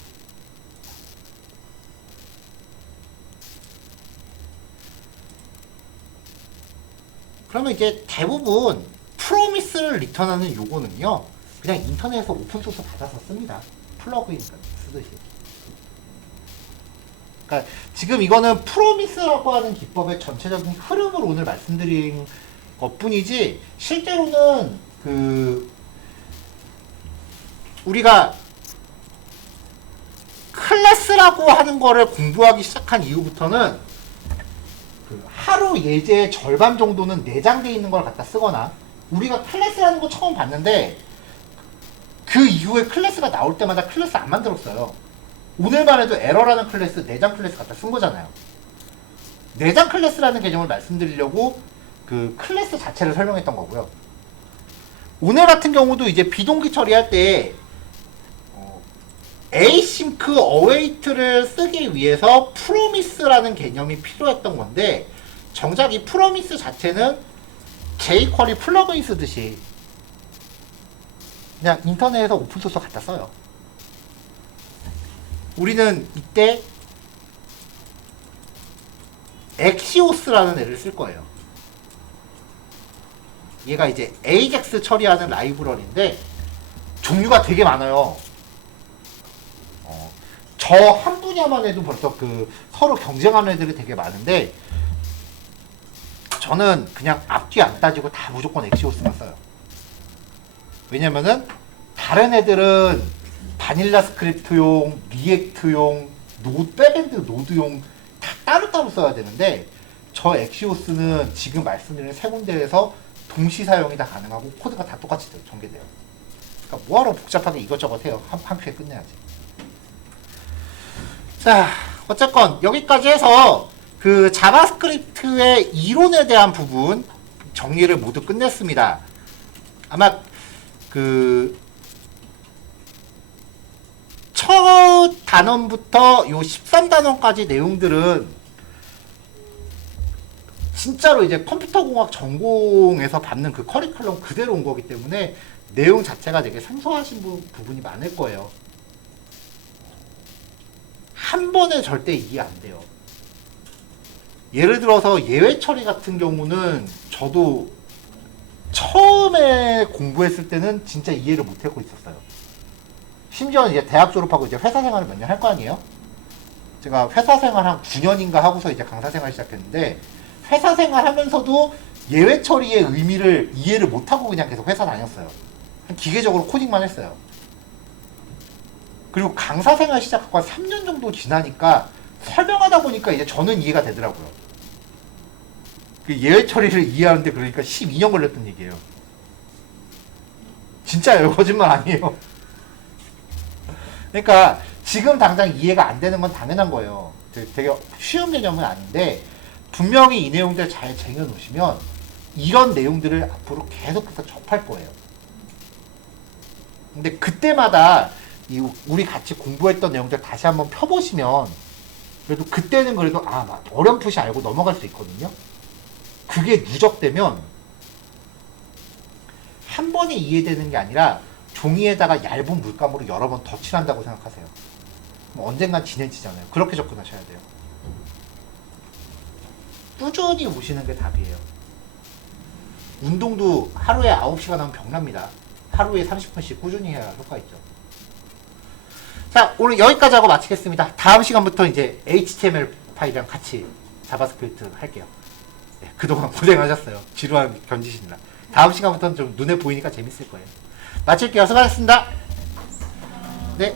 그러면 이제 대부분 프로미스를 리턴하는 요거는요, 그냥 인터넷에서 오픈소스 받아서 씁니다. 플러그인 쓰듯이. 그러니까 지금 이거는 프로미스라고 하는 기법의 전체적인 흐름을 오늘 말씀드린 것 뿐이지, 실제로는 우리가 클래스라고 하는 거를 공부하기 시작한 이후부터는 하루 예제의 절반 정도는 내장되어 있는 걸 갖다 쓰거나, 우리가 클래스라는 거 처음 봤는데 그 이후에 클래스가 나올 때마다 클래스 안 만들었어요. 오늘만 해도 에러라는 클래스, 내장 클래스 갖다 쓴 거잖아요. 내장 클래스라는 개념을 말씀드리려고 그 클래스 자체를 설명했던 거고요. 오늘 같은 경우도 이제 비동기 처리할 때 async await를 쓰기 위해서 프로미스라는 개념이 필요했던 건데, 정작 이 프로미스 자체는 jQuery 플러그인 쓰듯이 그냥 인터넷에서 오픈소스 갖다 써요. 우리는 이때 Axios라는 애를 쓸 거예요. 얘가 이제 AJAX 처리하는 라이브러리인데 종류가 되게 많아요. 저 한 분야만 해도 벌써 서로 경쟁하는 애들이 되게 많은데, 저는 그냥 앞뒤 안 따지고 다 무조건 엑시오스만 써요. 왜냐면은 다른 애들은 바닐라 스크립트용, 리액트용, 백엔드 노드용 다 따로따로 써야 되는데, 저 엑시오스는 지금 말씀드린 세 군데에서 동시 사용이 다 가능하고 코드가 다 똑같이 전개돼요. 그러니까 뭐하러 복잡하게 이것저것 해요. 한 큐에 끝내야지. 자, 어쨌건 여기까지 해서 그 자바스크립트의 이론에 대한 부분 정리를 모두 끝냈습니다. 아마 첫 단원부터 요 13단원까지 내용들은 진짜로 이제 컴퓨터공학 전공에서 받는 그 커리큘럼 그대로 온 거기 때문에 내용 자체가 되게 생소하신 부분이 많을 거예요. 한 번에 절대 이해 안 돼요. 예를 들어서 예외 처리 같은 경우는 저도 처음에 공부했을 때는 진짜 이해를 못하고 있었어요. 심지어 이제 대학 졸업하고 이제 회사 생활을 몇 년 할 거 아니에요? 제가 회사 생활 한 9년인가 하고서 이제 강사 생활 시작했는데, 회사 생활 하면서도 예외 처리의 의미를 이해를 못하고 그냥 계속 회사 다녔어요. 기계적으로 코딩만 했어요. 그리고 강사 생활 시작하고 한 3년 정도 지나니까 설명하다 보니까 이제 저는 이해가 되더라고요. 그 예외 처리를 이해하는데 그러니까 12년 걸렸던 얘기예요. 진짜예요. 거짓말 아니에요. 그러니까 지금 당장 이해가 안 되는 건 당연한 거예요. 되게 쉬운 개념은 아닌데, 분명히 이 내용들 잘 쟁여놓으시면 이런 내용들을 앞으로 계속해서 접할 거예요. 근데 그때마다 우리 같이 공부했던 내용들 다시 한번 펴보시면 그래도 그때는 그래도 막 어렴풋이 알고 넘어갈 수 있거든요. 그게 누적되면 한 번에 이해되는 게 아니라 종이에다가 얇은 물감으로 여러 번 덧칠한다고 생각하세요. 그럼 언젠간 진해지잖아요. 그렇게 접근하셔야 돼요. 꾸준히 오시는 게 답이에요. 운동도 하루에 9시간 하면 병납니다. 하루에 30분씩 꾸준히 해야 효과 있죠. 자, 오늘 여기까지 하고 마치겠습니다. 다음 시간부터 이제 HTML 파일이랑 같이 자바스크립트 할게요. 네, 그동안 고생하셨어요. 지루한 견디시느라. 다음 시간부터는 좀 눈에 보이니까 재밌을 거예요. 마칠게요. 수고하셨습니다. 네.